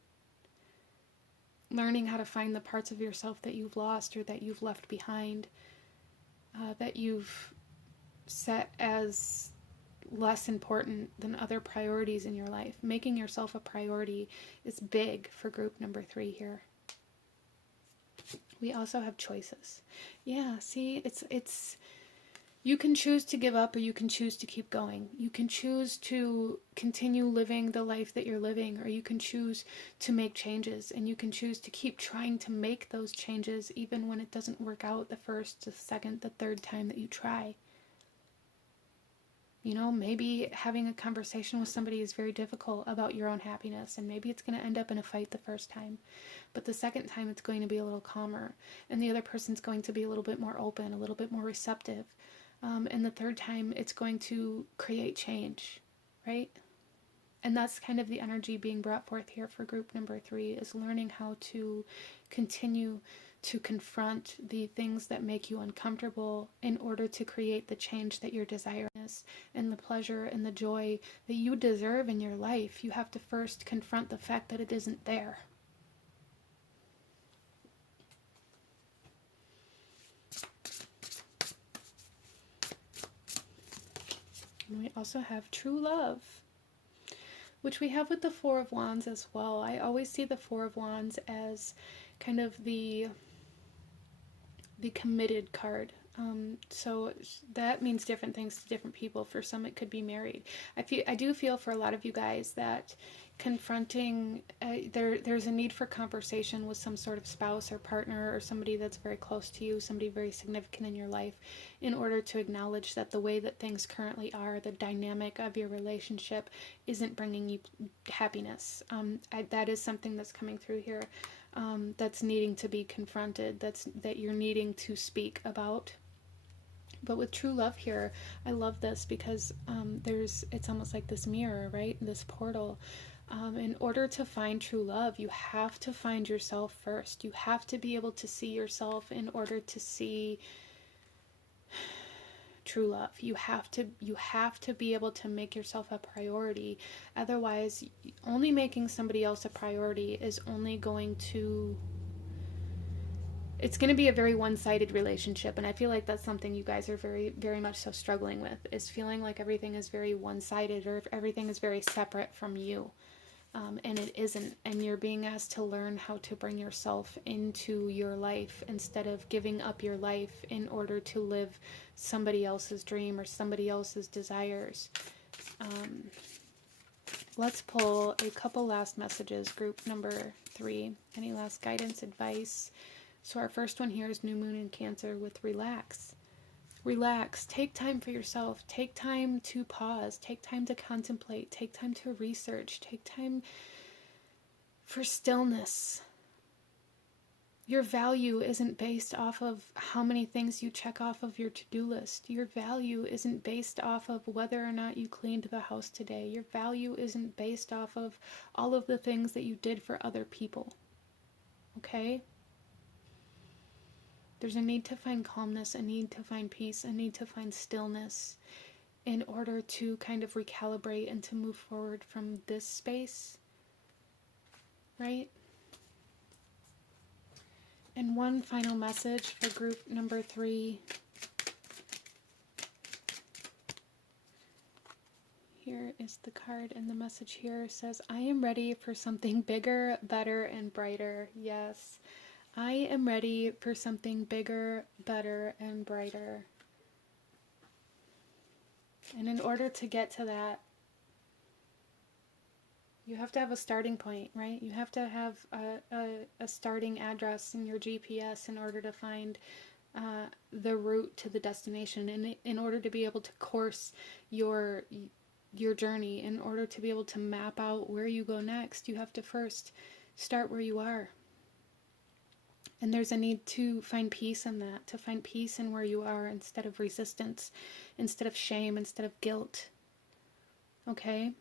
Learning how to find the parts of yourself that you've lost or that you've left behind, that you've set as less important than other priorities in your life. Making yourself a priority is big for group number 3 here. We also have choices. Yeah, see, it's you can choose to give up, or you can choose to keep going. You can choose to continue living the life that you're living, or you can choose to make changes, and you can choose to keep trying to make those changes even when it doesn't work out the first, the second, the third time that you try. You know, maybe having a conversation with somebody is very difficult about your own happiness, and maybe it's going to end up in a fight the first time. But the second time it's going to be a little calmer, and the other person's going to be a little bit more open, a little bit more receptive. And the third time it's going to create change, right? And that's kind of the energy being brought forth here for group number 3, is learning how to continue to confront the things that make you uncomfortable in order to create the change that you're desiring, and the pleasure and the joy that you deserve in your life. You have to first confront the fact that it isn't there. And we also have true love, which we have with the 4 of Wands as well. I always see the 4 of Wands as kind of the committed card. So that means different things to different people. For some, it could be married. I do feel for a lot of you guys that confronting, there's a need for conversation with some sort of spouse or partner or somebody that's very close to you, somebody very significant in your life, in order to acknowledge that the way that things currently are, the dynamic of your relationship, isn't bringing you happiness. That is something that's coming through here, that's needing to be confronted, that you're needing to speak about. But with true love here, I love this because it's almost like this mirror, right? This portal. In order to find true love, you have to find yourself first. You have to be able to see yourself in order to see true love. You have to be able to make yourself a priority. Otherwise, only making somebody else a priority is only going to it's going to be a very one-sided relationship, and I feel like that's something you guys are very, very much so struggling with, is feeling like everything is very one-sided, or if everything is very separate from you. And it isn't, and you're being asked to learn how to bring yourself into your life instead of giving up your life in order to live somebody else's dream or somebody else's desires. Let's pull a couple last messages, group number 3. Any last guidance, advice? So our first one here is New Moon in Cancer with relax. Relax. Take time for yourself. Take time to pause. Take time to contemplate. Take time to research. Take time for stillness. Your value isn't based off of how many things you check off of your to-do list. Your value isn't based off of whether or not you cleaned the house today. Your value isn't based off of all of the things that you did for other people. Okay? There's a need to find calmness, a need to find peace, a need to find stillness in order to kind of recalibrate and to move forward from this space, right? And one final message for group number 3. Here is the card, and the message here says, I am ready for something bigger, better, and brighter. Yes. I am ready for something bigger, better, and brighter. And in order to get to that, you have to have a starting point, right? You have to have a starting address in your GPS in order to find the route to the destination. And in order to be able to course your journey, in order to be able to map out where you go next, you have to first start where you are. And there's a need to find peace in that, to find peace in where you are instead of resistance, instead of shame, instead of guilt. Okay?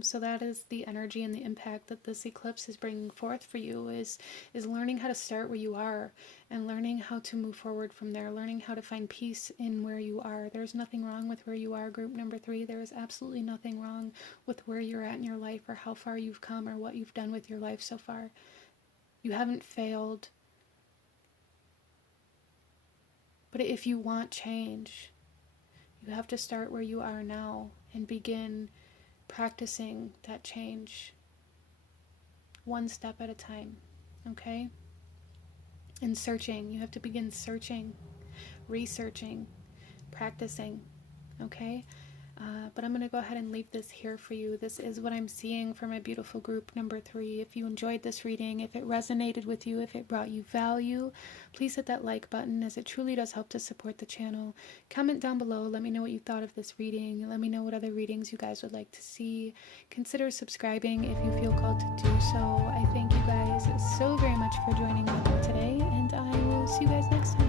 So that is the energy and the impact that this eclipse is bringing forth for you, is learning how to start where you are and learning how to move forward from there, learning how to find peace in where you are. There's nothing wrong with where you are, group number 3. There is absolutely nothing wrong with where you're at in your life or how far you've come or what you've done with your life so far. You haven't failed. But if you want change, you have to start where you are now and begin practicing that change one step at a time, okay? And searching. You have to begin searching, researching, practicing, okay? But I'm going to go ahead and leave this here for you. This is what I'm seeing for my beautiful group number 3. If you enjoyed this reading, if it resonated with you, if it brought you value, please hit that like button, as it truly does help to support the channel. Comment down below. Let me know what you thought of this reading. Let me know what other readings you guys would like to see. Consider subscribing if you feel called to do so. I thank you guys so very much for joining me today, and I will see you guys next time.